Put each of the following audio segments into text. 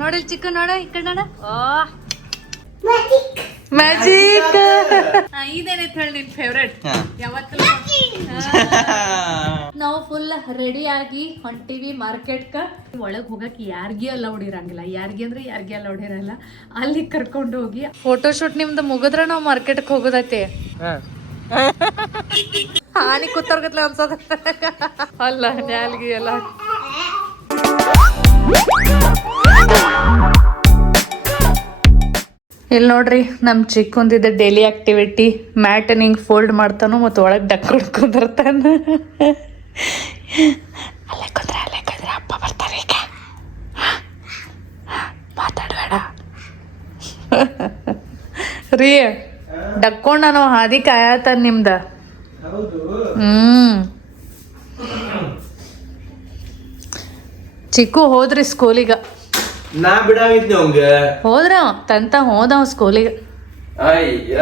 ನೋಡಿ ಚಿಕ್ಕ ನೋಡ ಈ ಕಡೆ ನೋಡ ಮ್ಯಾಜಿಕ್ ಇದೇನೈತ್ ಹೇಳಿ ನಿನ್ ಫೇವ್ರೆಟ್ ಯಾವತ್ತ ನಾವು ಫುಲ್ ರೆಡಿ ಆಗಿ ಹೊಂಟಿವಿ ಮಾರ್ಕೆಟ್ಕ. ಒಳಗ್ ಹೋಗಕ್ ಯಾರ್ಗಿ ಅಲೌಡ್ ಇರಂಗಿಲ್ಲ, ಯಾರ್ಗಿ ಅಂದ್ರೆ ಯಾರ್ಗಿ ಅಲೌಡ್ ಇರಲ್ಲ. ಅಲ್ಲಿ ಕರ್ಕೊಂಡು ಹೋಗಿ ಫೋಟೋ ಶೂಟ್ ನಿಮ್ದು ಮುಗಿದ್ರ ನಾವ್ ಮಾರ್ಕೆಟ್ಗೆ ಹೋಗೋದೈತಿ. ಹಾನಿ ಕೂತರ್ಗತ್ಲ ಅನ್ಸದ ಅಲ್ಲ ನ್ಯಾಲ್ಗಿ ಎಲ್ಲ. ಇಲ್ಲಿ ನೋಡ್ರಿ ನಮ್ ಚಿಕ್ಕಂದಿದ್ದ ಡೈಲಿ ಆಕ್ಟಿವಿಟಿ ಮ್ಯಾಟ್ ಹಿಂಗ್ ಫೋಲ್ಡ್ ಮಾಡ್ತಾನು ಮತ್ತು ಒಳಗೆ ಡಕ್ಕೊಂಡು ಕುಂದಿರ್ತಾನ. ಅಲ್ಲೇ ಕುಂದ್ರೆ ಅಪ್ಪ ಬರ್ತಾರೆ ಈಗ ಮಾತಾಡಬೇಡ ರೀ. ಡಕ್ಕೊಂಡ ನಾವು ಹಾದಿ ಕಾಯತಾನ ನಿಮ್ದ. ಚಿಕ್ಕು ಹೋದ್ರಿ ಸ್ಕೂಲಿಗ. ನಾ ಬಿಡಾವಿದ್ನ ಅವಂಗ ಹೋದ್ರ ತಂತ ಹೋದವ ಸ್ಕೂಲಿಗೆ. ಅಯ್ಯ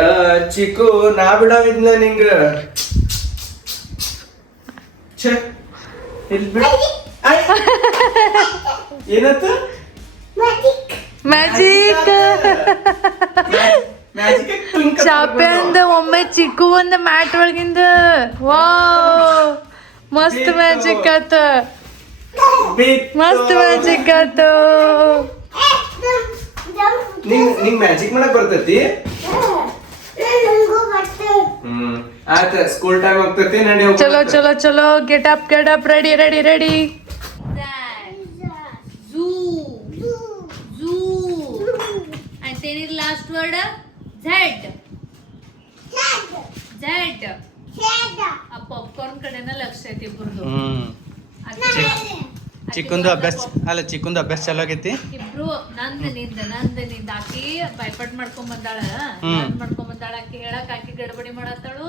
ಚಿಕ್ಕು ನಾ ಬಿಡಾವಿದ್ನ ನಿಂಗ. ಏನತ್ತ ಮ್ಯಾಜಿಕ್ ಚಾಪೆ ಅಂದ ಒಮ್ಮೆ ಚಿಕ್ಕು ಒಂದ ಮ್ಯಾಟ್ ಒಳಗಿಂದ ವಾ ಮಸ್ತ್ ಮ್ಯಾಜಿಕ್ ಆತ. ಮಸ್ತ್ ಮ್ಯಾಜಿಕ್ ಆತು. ನಿಂಗ್ ಮ್ಯಾಜಿಕ್ ಮಾಡಕ್ ಬರ್ತೈತಿ? ಆತ ಸ್ಕೂಲ್ ಟೈಮ್ ಆಗ್ತೈತಿ ನಡಿ. ಚಲೋ ಚಲೋ ಚಲೋ get up ready ready ready. ಅಂತೇನಿದ್ ಲಾಸ್ಟ್ ವರ್ಡ್ ಝೆಡ್. ಝೆಡ್ ಆ ಪಾಪ್ಕಾರ್ನ್ ಕಡೆನ ಲಕ್ಷ ಐತಿ ಇಬ್ರದು. ಚಿಕ್ಕಂದು ಅಭ್ಯಾಸ ಅಲ್ಲ, ಚಿಕ್ಕಂದು ಅಭ್ಯಾಸ ಚಲೋ ಆಗೈತಿ. ಇಬ್ರು ನಂದ ನಿಂದ ಆಕಿ ಬೈಪಟ್ ಮಾಡ್ಕೊಂಡ್ ಬಂದಾಳ. ಆಕಿ ಹೇಳಕ್ ಆಕಿ ಗಡಬಡಿ ಮಾಡತ್ತಾಳು.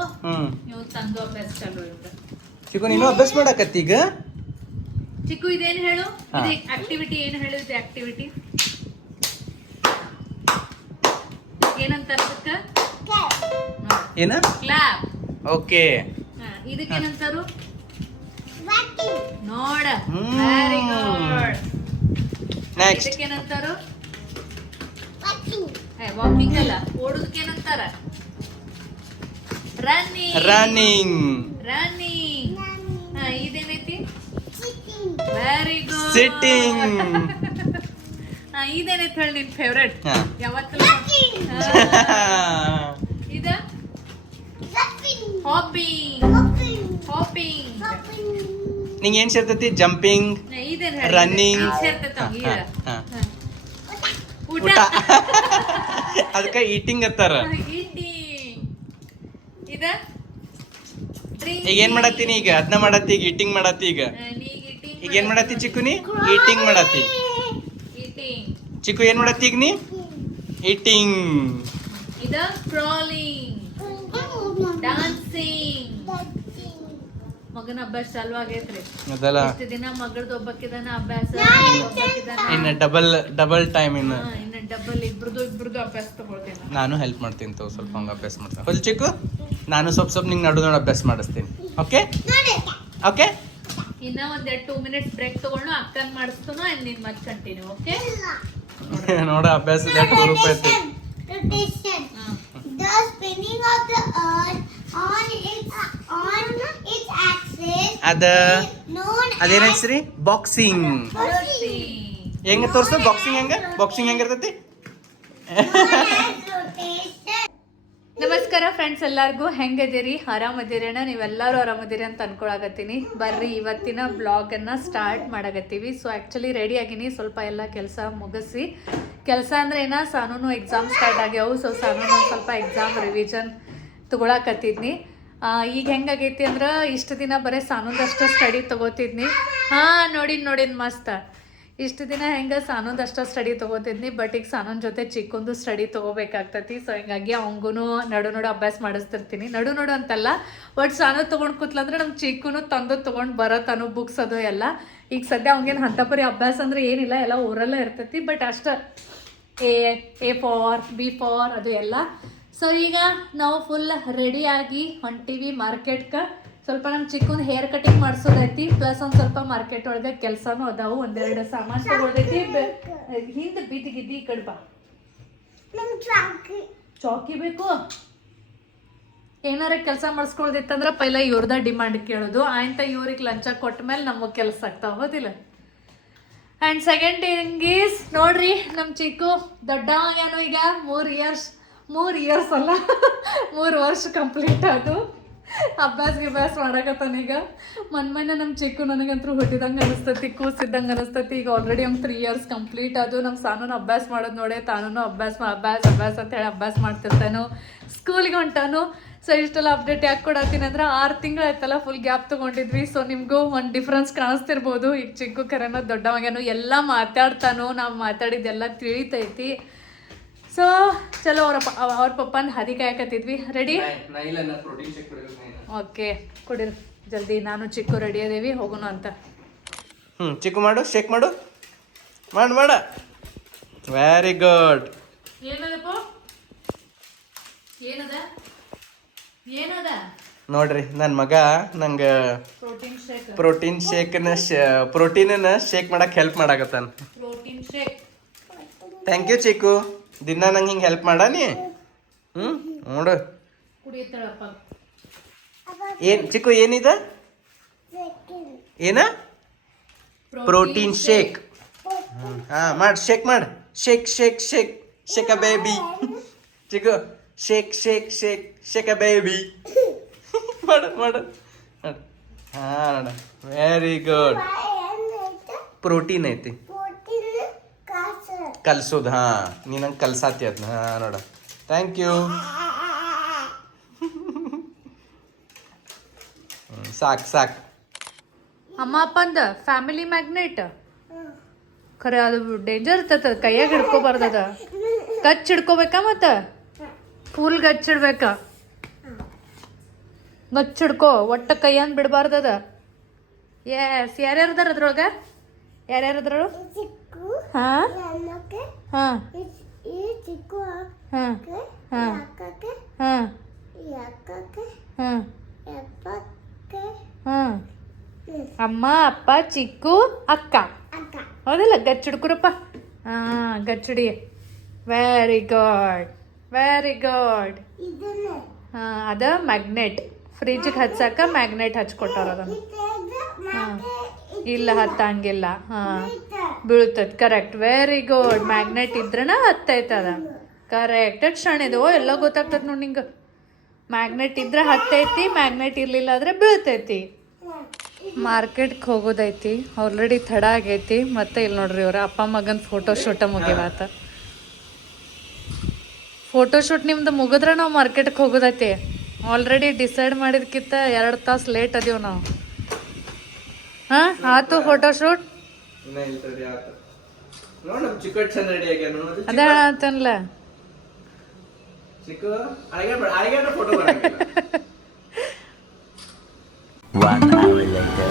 ನೀವು ತಂದು ಅಭ್ಯಾಸ ಚಲೋ ಇರುತ್ತೆ. ಚಿಕ್ಕು ನೀನು ಅಭ್ಯಾಸ ಮಾಡಕತ್ತಿ ಈಗ. ಚಿಕ್ಕು ಇದೇನ್ ಹೇಳು, ಇದು ಆಕ್ಟಿವಿಟಿ ಏನು ಹೇಳು. ಇದು ಆಕ್ಟಿವಿಟಿ ಏನಂತಾರ ಅದಕ್ಕ? ಏನ? ಕ್ಲಾಪ್. ಓಕೆ. ಇದಕ್ಕೇನಂತಾರು? ನೋಡ. Very good. ನೆಕ್ಸ್ಟ್ ಇದಕ್ಕೇನಂತಾರು? ವಾಕಿಂಗ್ ಅಲ್ಲ, ಓಡುದಕ್ಕೇನಂತಾರ? ರನ್ನಿಂಗ್. ರನ್ನಿಂಗ್. ರನ್ನಿಂಗ್. ಇದೇನೈತಿ? Very good. ಸಿಟ್ಟಿಂಗ್. ಇದೇನೈತಿ ಹೇಳಿ ನಿನ್ ಫೇವ್ರೆಟ್ ಯಾವತ್ತ? ಇದ ಹಾಪಿಂಗ್. ಹಾಪಿಂಗ್. ನಿಂಗೆ ಏನ್ ಸೇರ್ತೈತಿ? ಜಂಪಿಂಗ್, ರನ್ನಿಂಗ್, ಊಟ. ಅದಕ್ಕೆ ಈಟಿಂಗ್ ಅಂತಾರ. ಈಗ ಏನ್ ಮಾಡತ್ತೀನಿ? ಈಗ ಅದನ್ನ ಮಾಡತ್ತಿ, ಈಗ ಈಟಿಂಗ್ ಮಾಡತ್ತಿ. ಈಗ ಏನ್ ಮಾಡತ್ತಿ ಚಿಕ್ಕು? ನೀ ಈಟಿಂಗ್ ಮಾಡತ್ತಿ. ಚಿಕ್ಕು ಏನ್ ಮಾಡತ್ತಿ ಈಗ? ನೀ ಈಟಿಂಗ್. ಇದ ಕ್ರಾಲಿಂಗ್, ಡಾನ್ಸಿಂಗ್. ಮಗನ ಅಭ್ಯಾಸ ಚಾಲು ಆಗೈತ್ರಿ. ಅದಲ್ಲ ಇಷ್ಟು ದಿನ ಮಗಳದ ಒಬ್ಬಕ್ಕಿದಾನ ಅಭ್ಯಾಸ, ಇನ್ನ ಡಬಲ್ ಟೈಮ್. ಇನ್ನ ಡಬಲ್ ಇಬ್ರದು ಅಭ್ಯಾಸ ತಗೊಳ್ತೇನೆ. ನಾನು ಹೆಲ್ಪ್ ಮಾಡ್ತೀನಿ ತಗೋ, ಸ್ವಲ್ಪ ಹಂಗ ಅಭ್ಯಾಸ ಮಾಡ್ತೀನಿ. ಹೊಲ್ ಚಿಕ್ಕು, ನಾನು ಸ್ವಲ್ಪ ನಿಂಗೆ ನಡು ಅಭ್ಯಾಸ ಮಾಡಿಸ್ತೀನಿ. Okay okay. ಇನ್ನ ಒಂದ್ 2 minutes ಬ್ರೇಕ್ ತಗೊಂಡು ಅಕ್ಕನ್ ಮಾಡಿಸ್ತಾನೋ ನಿನ್ ಮತ್ತೆ ಕಂಟಿನ್ಯೂ. ಓಕೆ ನೋಡ ಅಭ್ಯಾಸ ರೂಪಾಯಿ ಐತಿ. The spinning of the earth on its axis ಅದೇನ ಹೆಸ್ರಿ? ಬಾಕ್ಸಿಂಗ್. ಹೆಂಗ ತೋರ್ಸು ಬಾಕ್ಸಿಂಗ್ ಹೆಂಗಿರ್ತೈತಿ? ನಮಸ್ಕಾರ ಫ್ರೆಂಡ್ಸ್, ಎಲ್ಲರಿಗೂ ಹೆಂಗದಿರಿ? ಆರಾಮದಿರೇನ? ನೀವೆಲ್ಲರೂ ಆರಾಮದಿರಿ ಅಂತ ಅನ್ಕೊಳಕತ್ತೀನಿ. ಬರ್ರಿ ಇವತ್ತಿನ ಬ್ಲಾಗನ್ನು ಸ್ಟಾರ್ಟ್ ಮಾಡಕತ್ತೀವಿ. ಸೊ ಆ್ಯಕ್ಚುಲಿ ರೆಡಿ ಆಗೀನಿ, ಸ್ವಲ್ಪ ಎಲ್ಲ ಕೆಲಸ ಮುಗಿಸಿ. ಕೆಲಸ ಅಂದರೆ ಏನ, ಸಾನೂನು ಎಕ್ಸಾಮ್ ಸ್ಟಾರ್ಟ್ ಆಗ್ಯಾವು. ಸೊ ಸಾನೂನು ಸ್ವಲ್ಪ ಎಕ್ಸಾಮ್ ರಿವಿಷನ್ ತೊಗೊಳಕತ್ತಿದ್ನಿ. ಈಗ ಹೆಂಗಾಗೈತಿ ಅಂದ್ರೆ, ಇಷ್ಟು ದಿನ ಬರೀ ಸಾನೂದಷ್ಟು ಸ್ಟಡಿ ತೊಗೋತಿದ್ನಿ. ನೋಡಿನ್ ಮಸ್ತ್. ಇಷ್ಟು ದಿನ ಹೆಂಗೆ ಸಾನೂದಷ್ಟು ಸ್ಟಡಿ ತೊಗೋತಿದ್ನಿ, ಬಟ್ ಈಗ ಸಾನೂನ್ ಜೊತೆ ಚಿಕ್ಕೊಂದು ಸ್ಟಡಿ ತೊಗೋಬೇಕಾಗ್ತೈತಿ. ಸೊ ಹಿಂಗಾಗಿ ಅವಂಗೂ ನಡು ಅಭ್ಯಾಸ ಮಾಡಿಸ್ತಿರ್ತೀನಿ. ನಡು ಅಂತಲ್ಲ, ಬಟ್ ಸಾನು ತೊಗೊಂಡು ಕೂತ್ಲಂದ್ರೆ ನಮ್ಮ ಚಿಕ್ಕೂ ತಂದು ತೊಗೊಂಡು ಬರತ್ತಾನು ಬುಕ್ಸ್ ಅದು ಎಲ್ಲ. ಈಗ ಸದ್ಯ ಅವಂಗೇನು ಅಂಥಪರಿ ಅಭ್ಯಾಸ ಅಂದ್ರೆ ಏನಿಲ್ಲ, ಎಲ್ಲ ಊರಲ್ಲೇ ಇರ್ತೈತಿ. ಬಟ್ ಅಷ್ಟು A for B for ಅದು ಎಲ್ಲ. ಸೊ ಈಗ ನಾವು ಫುಲ್ ರೆಡಿಯಾಗಿ ಹೊಂಟಿವಿ ಮಾರ್ಕೆಟ್ಗೆ. ಸ್ವಲ್ಪ ನಮ್ಮ ಚಿಕ್ಕನ್ ಹೇರ್ ಕಟಿಂಗ್ ಮಾಡಿಸೋದೈತಿ, ಪ್ಲಸ್ ಒಂದು ಸ್ವಲ್ಪ ಮಾರ್ಕೆಟ್ ಒಳಗೆ ಕೆಲಸನೂ ಅದಾವು, ಒಂದೆರಡು ಸಾಮಾನು ತಗೊಳ್ದೈತಿ. ಹಿಂದೆ ಬಿದ್ದಿಗಿದ್ದಿ ಈ ಕಡೆ ಬಾ. ಚೌಕಿ ಬೇಕು. ಏನಾರ ಕೆಲಸ ಮಾಡಿಸ್ಕೊಳ್ದಿತ್ತಂದ್ರೆ ಪೈಲ ಇವ್ರದ ಡಿಮಾಂಡ್ ಕೇಳೋದು, ಆಯ್ತ ಇವ್ರಿಗೆ ಲಂಚ ಕೊಟ್ಟ ಮೇಲೆ ನಮಗೆ ಕೆಲಸ ಆಗ್ತಾವ, ಹೌದಿಲ್ಲ? ಆ್ಯಂಡ್ ಸೆಕೆಂಡ್ ಥಿಂಗ್ ಈಸ್ ನೋಡ್ರಿ, ನಮ್ಮ ಚಿಕ್ಕು ದೊಡ್ಡವಾಗ್ಯಾನು ಈಗ 3 ಇಯರ್ಸ್ ಅಲ್ಲ 3 ವರ್ಷ ಕಂಪ್ಲೀಟ್ ಆದು. ಅಭ್ಯಾಸ ಮಾಡಕತ್ತಾನೀಗ. ಮೊನ್ನೆ ನಮ್ಮ ಚಿಕ್ಕು ನನಗಂತೂ ಹುಟ್ಟಿದಂಗೆ ಅನಿಸ್ತೈತಿ, ಕೂಸಿದ್ದಂಗೆ ಅನಿಸ್ತೈತಿ. ಈಗ ಆಲ್ರೆಡಿ ಒಂದು 3 ಇಯರ್ಸ್ ಕಂಪ್ಲೀಟ್ ಅದು. ನಮ್ಮ ಸಾನೂನು ಅಭ್ಯಾಸ ಮಾಡೋದು ನೋಡೇ ತಾನೂ ಅಭ್ಯಾಸ ಅಂತೇಳಿ ಅಭ್ಯಾಸ ಮಾಡ್ತಿರ್ತಾನು, ಸ್ಕೂಲಿಗೆ ಹೊಂಟಾನು. ಸೊ ಇಷ್ಟೆಲ್ಲ ಅಪ್ಡೇಟ್ ಯಾಕೆ ಕೊಡತ್ತೀನಿ ಅಂದ್ರೆ 6 ತಿಂಗಳು ಆಯ್ತಲ್ಲ ಫುಲ್ ಗ್ಯಾಪ್ ತೊಗೊಂಡಿದ್ವಿ. ಸೊ ನಿಮಗೂ ಒಂದು ಡಿಫ್ರೆನ್ಸ್ ಕಾಣಿಸ್ತಿರ್ಬೋದು. ಈಗ ಚಿಕ್ಕು ಕರೆನೋ ದೊಡ್ಡವಾಗ್ಯಾನು, ಎಲ್ಲ ಮಾತಾಡ್ತಾನು, ನಾವು ಮಾತಾಡಿದ್ದೆಲ್ಲ ತಿಳಿತೈತಿ. ಸೊ ಚಲೋ ಅವ್ರ ಪಪ್ಪನ ಹದಿ ಕಾಯಕತ್ತಿದ್ವಿ. ರೆಡಿ? ಓಕೆ ಕುಡಿರಿ ಜಲ್ದಿ. ನಾನು ಚಿಕ್ಕು ರೆಡಿ ಅದೇವಿ, ಹೋಗೋಣ ಅಂತ. ಚಿಕ್ಕು ಮಾಡು, ಶೇಕ್ ಮಾಡು, ಮಾಡ. Very good. ಏನದಪ್ಪ? ಏನದ ನೋಡ್ರಿ ನನ್ನ ಮಗ ನಂಗೆ ಪ್ರೋಟೀನ್ ಶೇಕ್ ಪ್ರೋಟೀನನ್ನ ಶೇಕ್ ಮಾಡಕ್ಕೆ ಹೆಲ್ಪ್ ಮಾಡಾಕತ್ತಾನ. Protein shake. Thank you Chikku, ದಿನ ನಂಗೆ ಹಿಂಗೆ ಹೆಲ್ಪ್ ಮಾಡಾನಿ. ನೋಡು ಕುಡಿಯುತ್ತಾಳಪ್ಪ. ಚಿಕ್ಕು ಏನಿದೆ? ಏನ? Protein shake. ಮಾಡಿ ಶೇಕ್ ಮಾಡು. Shake a baby. Chikku shake a baby. ಮಾಡು ನೋಡ. Very good. ಪ್ರೋಟೀನ್ ಐತಿ ಕಲ್ಸೋದು. ನೀ ನಂಗೆ ಕಲ್ಸಾತಿ ಅದನ್ನ. ನೋಡ, ಥ್ಯಾಂಕ್ ಯು. ಸಾಕು. ಅಮ್ಮ ಅಪ್ಪಂದ ಫ್ಯಾಮಿಲಿ ಮ್ಯಾಗ್ನೆಟ್ ಖರೆ ಅದು ಡೇಂಜರ್ ಇರ್ತದ, ಕೈಯಾಗ ಹಿಡ್ಕೋಬಾರ್ದದ. ಗಚ್ ಹಿಡ್ಕೋಬೇಕಾ? ಮತ್ತು ಫುಲ್ ಗಚ್ ಹಿಡ್ಬೇಕಾ? ಗಚ್ ಹಿಡ್ಕೋ, ಒಟ್ಟ ಕೈಯಂದು ಬಿಡಬಾರ್ದದ. ಎಸ್. ಯಾರ್ಯಾರದಾರ ಅದ್ರೊಳಗೆ? ಯಾರ್ಯಾರದ್ರು? ಹಾಂ ಹಾಂ ಹಾಂ ಹಾಂ ಹಾಂ ಹಾಂ ಹಾಂ. ಅಮ್ಮ ಅಪ್ಪ ಚಿಕ್ಕು ಅಕ್ಕ, ಹೌದಲ್ಲ? ಗಚ್ಚಿಡ್ಕೊರಪ್ಪ. ಹಾಂ ಗಚ್ಚಿಡಿ. Very good. ಹಾಂ ಅದ ಮ್ಯಾಗ್ನೆಟ್, ಫ್ರಿಜ್ಗೆ ಹಚ್ಚಾಕ ಮ್ಯಾಗ್ನೆಟ್ ಹಚ್ಕೊಟ್ಟಾರ ಅದನ್ನು. ಹಾಂ ಇಲ್ಲ ಹತ್ತಂಗಿಲ್ಲ. ಹಾಂ ಬೀಳ್ತೈತೆ. ಕರೆಕ್ಟ್. Very good. ಮ್ಯಾಗ್ನೆಟ್ ಇದ್ರನ ಹತ್ತೈತೆ ಅದ. ಕರೆಕ್ಟ್. ಕ್ಷಣಿದು ಎಲ್ಲ ಗೊತ್ತಾಗ್ತದೆ ನೋಡಿ ನಿಂಗೆ. ಮ್ಯಾಗ್ನೆಟ್ ಇದ್ರೆ ಹತ್ತೈತಿ, ಮ್ಯಾಗ್ನೆಟ್ ಇರಲಿಲ್ಲ ಆದರೆ ಬೀಳ್ತೈತಿ. ಮಾರ್ಕೆಟ್ಗೆ ಹೋಗೋದೈತಿ, ಆಲ್ರೆಡಿ ತಡ ಆಗೈತಿ. ಮತ್ತೆ ಇಲ್ಲಿ ನೋಡ್ರಿ ಇವ್ರ ಅಪ್ಪ ಮಗನ ಫೋಟೋಶೂಟ ಮುಗಿವಾತ. ಫೋಟೋಶೂಟ್ ನಿಮ್ದು ಮುಗಿದ್ರೆ ನಾವು ಮಾರ್ಕೆಟ್ಗೆ ಹೋಗೋದೈತಿ. ಆಲ್ರೆಡಿ ಡಿಸೈಡ್ ಮಾಡಿದ್ಕಿಂತ 2 ತಾಸು ಲೇಟ್ ಅದೀವಿ ನಾವು. ಹಾಂ ಆತು ಫೋಟೋಶೂಟ್. ಅದ ಅಂತಲ್ಲ One hour later.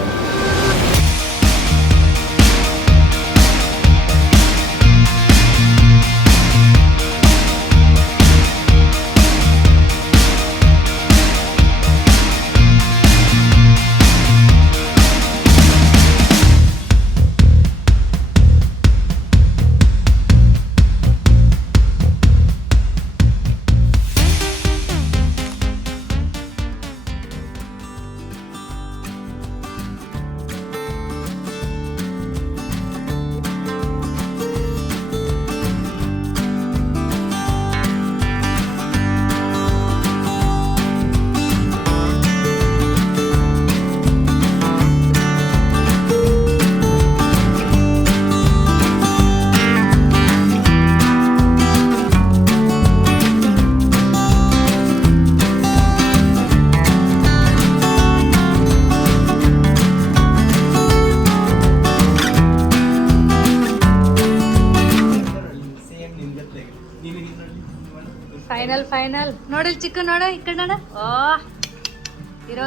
ಫೈನಲ್ ನೋಡಿ ಚಿಕ್ಕ ನೋಡ ಈ ಕಡೆ ನೋಡ. ಓ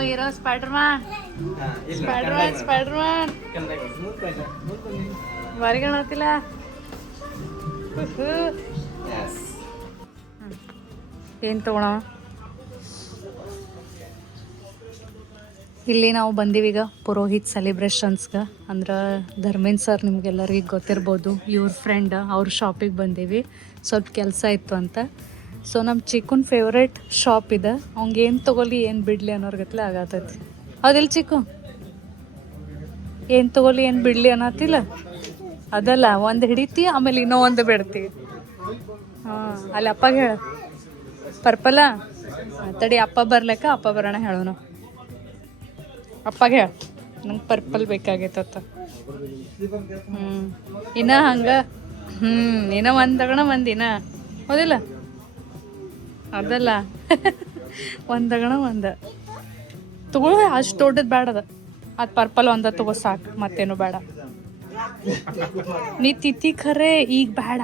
ಹೀರೋ ಸ್ಪೈಡರ್ಮ್ಯಾನ್ ಬಾರಿ ಕಾಣತ್ತಿಲ್ಲ. ಏನ್ ತಗೋಣ? ಇಲ್ಲಿ ನಾವು ಬಂದೀವೀಗ ಪುರೋಹಿತ್ ಸೆಲಿಬ್ರೇಷನ್ಸ್ಗೆ. ಅಂದ್ರೆ ಧರ್ಮೇಂದ್ರ ಸರ್ ನಿಮ್ಗೆಲ್ಲರಿಗೆ ಗೊತ್ತಿರ್ಬೋದು, ಇವ್ರ ಫ್ರೆಂಡ್, ಅವ್ರ ಶಾಪಿಗೆ ಬಂದೀವಿ. ಸ್ವಲ್ಪ ಕೆಲಸ ಇತ್ತು ಅಂತ. ಸೊ ನಮ್ಮ ಚಿಕ್ಕನ ಫೇವ್ರೇಟ್ ಶಾಪ್ ಇದೆ. ಅವ್ಗೆ ಏನು ತೊಗೊಲಿ ಏನು ಬಿಡಲಿ ಅನ್ನೋರ್ಗತ್ಲೆ ಆಗತ್ತೈತಿ. ಹೌದಿಲ್ಲ ಚಿಕ್ಕು? ಏನು ತೊಗೊಲಿ ಏನು ಬಿಡಲಿ ಅನ್ನತ್ತಿಲ್ಲ. ಅದಲ್ಲ, ಒಂದು ಹಿಡಿತಿ ಆಮೇಲೆ ಇನ್ನೂ ಒಂದು ಬಿಡ್ತಿ. ಹಾಂ, ಅಲ್ಲಿ ಅಪ್ಪಗೆ ಹೇಳ ಪರ್ಪಲ ತಡಿ, ಅಪ್ಪ ಬರ್ಲಕ್ಕ, ಅಪ್ಪ ಬರೋಣ ಹೇಳೋಣ. ಅಪ್ಪಗೆ ಹೇಳ ನಂಗೆ ಪರ್ಪಲ್ ಬೇಕಾಗೈತತ್ತ. ಇನ್ನ ಹಂಗೆ ಇನ್ನ ಒಂದು ತಗೋಣ, ಒಂದಿನ ಹೌದಿಲ್ಲ? ಅದಲ್ಲ ಒಂದು ತಗೋಣ, ಒಂದು ತಗೋ. ಅಷ್ಟು ದೊಡ್ಡದು ಬೇಡದ, ಅದು ಪರ್ಪಲ್ ಒಂದ ತಗೋ ಸಾಕು, ಮತ್ತೇನು ಬೇಡ. ನೀ ತಿತ್ತಿ ಖರೆ ಈಗ ಬೇಡ,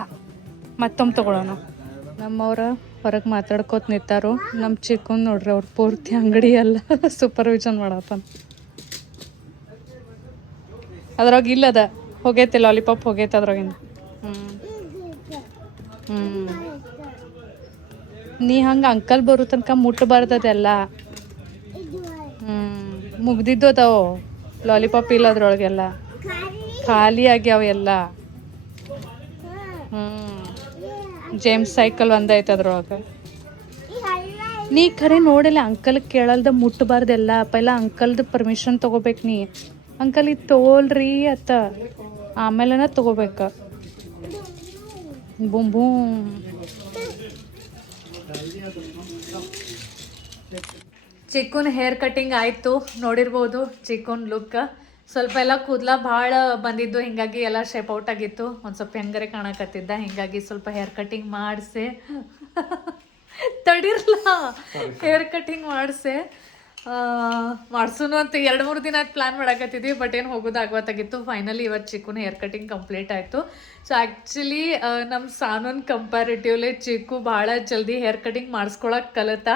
ಮತ್ತೊಮ್ಮೆ ತಗೊಳ್ಳೋಣ. ನಮ್ಮವ್ರ ಹೊರಗೆ ಮಾತಾಡ್ಕೋತ ನಿಂತಾರು. ನಮ್ಮ ಚಿಕ್ಕನ್ ನೋಡ್ರಿ, ಅವ್ರು ಪೂರ್ತಿ ಅಂಗಡಿ ಎಲ್ಲ ಸೂಪರ್ವಿಷನ್ ಮಾಡತ್ತಾನ. ಅದ್ರಾಗ ಇಲ್ಲದ ಹೋಗೈತೆ, ಲಾಲಿಪಾಪ್ ಹೋಗೈತೆ ಅದ್ರಾಗಿಂದ. ನೀ ಹಂಗೆ ಅಂಕಲ್ ಬರೋ ತನಕ ಮುಟ್ಟಬಾರ್ದದೆಲ್ಲ. ಮುಗ್ದಿದ್ದು ಅದಾವು ಲಾಲಿಪಾಪ್ ಇಲ್ಲ ಅದ್ರೊಳಗೆಲ್ಲ, ಖಾಲಿ ಆಗ್ಯಾವ ಎಲ್ಲ. ಜೇಮ್ಸ್ ಸೈಕಲ್ ಒಂದೈತೆ ಅದ್ರೊಳಗೆ. ನೀ ಖರೆ ನೋಡಿಲ್ಲ, ಅಂಕಲ್ ಕೇಳಲ್ದ ಮುಟ್ಟಬಾರ್ದೆಲ್ಲ. ಪೈಲ ಅಂಕಲ್ದು ಪರ್ಮಿಷನ್ ತೊಗೋಬೇಕು ನೀ. ಅಂಕಲ್ ಇದು ತಗೋಲ್ರಿ ಅತ್ತ, ಆಮೇಲೆನ ತಗೋಬೇಕ. Boom boom. Chicken hair cutting ಆಯಿತು, ನೋಡಿರ್ಬೋದು ಚಿಕ್ಕನ್ ಲುಕ್. ಸ್ವಲ್ಪ ಎಲ್ಲ ಕೂದಲ ಭಾಳ ಬಂದಿದ್ದು, ಹಿಂಗಾಗಿ ಎಲ್ಲ ಶೇಪ್ ಔಟ್ ಆಗಿತ್ತು. ಒಂದು ಸ್ವಲ್ಪ ಹೆಂಗರೆ ಕಾಣಕತ್ತಿದ್ದ, ಹಿಂಗಾಗಿ ಸ್ವಲ್ಪ ಹೇರ್ ಕಟಿಂಗ್ ಮಾಡಿಸಿ ತಡಿರ್ಲ ಹೇರ್ ಕಟಿಂಗ್ ಮಾಡಿಸಿ ಮಾಡ್ಸೂನು ಅಂತ 2-3 ದಿನ ಆಯ್ತು ಪ್ಲ್ಯಾನ್ ಮಾಡಕತ್ತಿದ್ವಿ. ಬಟ್ ಏನು ಹೋಗೋದಾಗ್ವತ್ತಾಗಿತ್ತು. ಫೈನಲಿ ಇವತ್ತು ಚಿಕ್ಕುನ ಹೇರ್ ಕಟಿಂಗ್ ಕಂಪ್ಲೀಟ್ ಆಯಿತು. ಸೊ ಆ್ಯಕ್ಚುಲಿ ನಮ್ಮ ಸಾನೂನ್ ಕಂಪ್ಯಾರಿಟಿವ್ಲಿ ಚಿಕ್ಕು ಭಾಳ ಜಲ್ದಿ ಹೇರ್ ಕಟಿಂಗ್ ಮಾಡಿಸ್ಕೊಳಕ್ಕೆ ಕಲಿತ.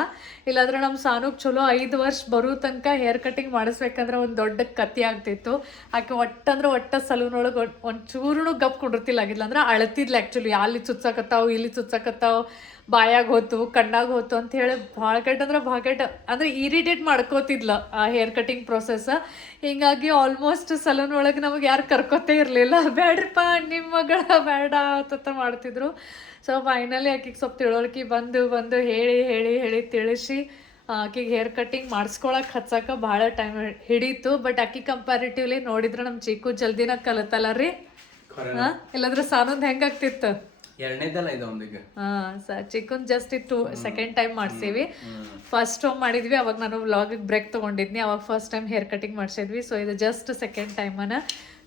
ಇಲ್ಲಾಂದ್ರೆ ನಮ್ಮ ಸಾನುಗೆ ಚಲೋ 5 ವರ್ಷ ಬರೋ ತನಕ ಹೇರ್ ಕಟಿಂಗ್ ಮಾಡಿಸ್ಬೇಕಂದ್ರೆ ಒಂದು ದೊಡ್ಡ ಕತ್ತಿ ಆಗ್ತಿತ್ತು. ಆಕೆ ಒಟ್ಟ ಸಲೂನೊಳಗೆ ಒಂಚೂರು ಗಪ್ ಕುಡಿರ್ತಿಲ್ಲ ಆಗಿಲ್ಲ ಅಂದ್ರೆ ಅಳತಿದ್ಲು. ಆ್ಯಕ್ಚುಲಿ ಅಲ್ಲಿ ಚುಚ್ಚಕತ್ತಾವು, ಇಲ್ಲಿ ಚುಚ್ಚಕತ್ತಾವು, ಬಾಯಾಗ ಹೋತು, ಕಣ್ಣಾಗ ಹೋತು ಅಂತ ಹೇಳಿ ಭಾಳ ಕೆಟ್ಟ ಅಂದ್ರೆ ಇರಿಟೇಟ್ ಮಾಡ್ಕೋತಿದ್ಲ ಆ ಹೇರ್ ಕಟಿಂಗ್ ಪ್ರೊಸೆಸ್. ಹಿಂಗಾಗಿ ಆಲ್ಮೋಸ್ಟ್ ಸಲೂನ್ ಒಳಗೆ ನಮಗೆ ಯಾರು ಕರ್ಕೋತೇ ಇರಲಿಲ್ಲ. ಬೇಡ್ರಪ್ಪ ನಿಮ್ಮ ಮಗಳ ಬೇಡ ಅಂತ ಮಾಡ್ತಿದ್ರು. ಸೊ ಫೈನಲಿ ಆಕಿಗೆ ಸ್ವಲ್ಪ ತಿಳುವಳಿಕೆ ಬಂದು ಹೇಳಿ ತಿಳಿಸಿ ಆಕಿಗೆ ಹೇರ್ ಕಟಿಂಗ್ ಮಾಡಿಸ್ಕೊಳಕ್ಕೆ ಹಚ್ಚಕ್ಕೆ ಭಾಳ ಟೈಮ್ ಹಿಡೀತು. ಬಟ್ ಆಕಿ ಕಂಪ್ಯಾರಿಟಿವ್ಲಿ ನೋಡಿದ್ರೆ ನಮ್ಮ ಚಿಕ್ಕು ಜಲ್ದಿನ ಕಲಿತಲ್ಲ ರೀ. ಇಲ್ಲಾಂದ್ರೆ ಸಾನೊಂದು ಹೆಂಗಾಗ್ತಿತ್ತು. ಎರಡನೇದಲ್ಲ ಇದು ಒಂದಿಗೆ. ಚಿಕನ್ ಜಸ್ಟ್ ಇತ್ತು ಸೆಕೆಂಡ್ ಟೈಮ್ ಮಾಡ್ಸೀವಿ. ಫಸ್ಟ್ ಟೈಮ್ ಮಾಡಿದ್ವಿ, ಅವಾಗ ನಾನು ವ್ಲಾಗಿಗೆ ಬ್ರೇಕ್ ತೊಗೊಂಡಿದ್ನಿ. ಅವಾಗ ಫಸ್ಟ್ ಟೈಮ್ ಹೇರ್ ಕಟಿಂಗ್ ಮಾಡಿಸಿದ್ವಿ. ಸೊ ಇದು ಜಸ್ಟ್ ಸೆಕೆಂಡ್ ಟೈಮನ.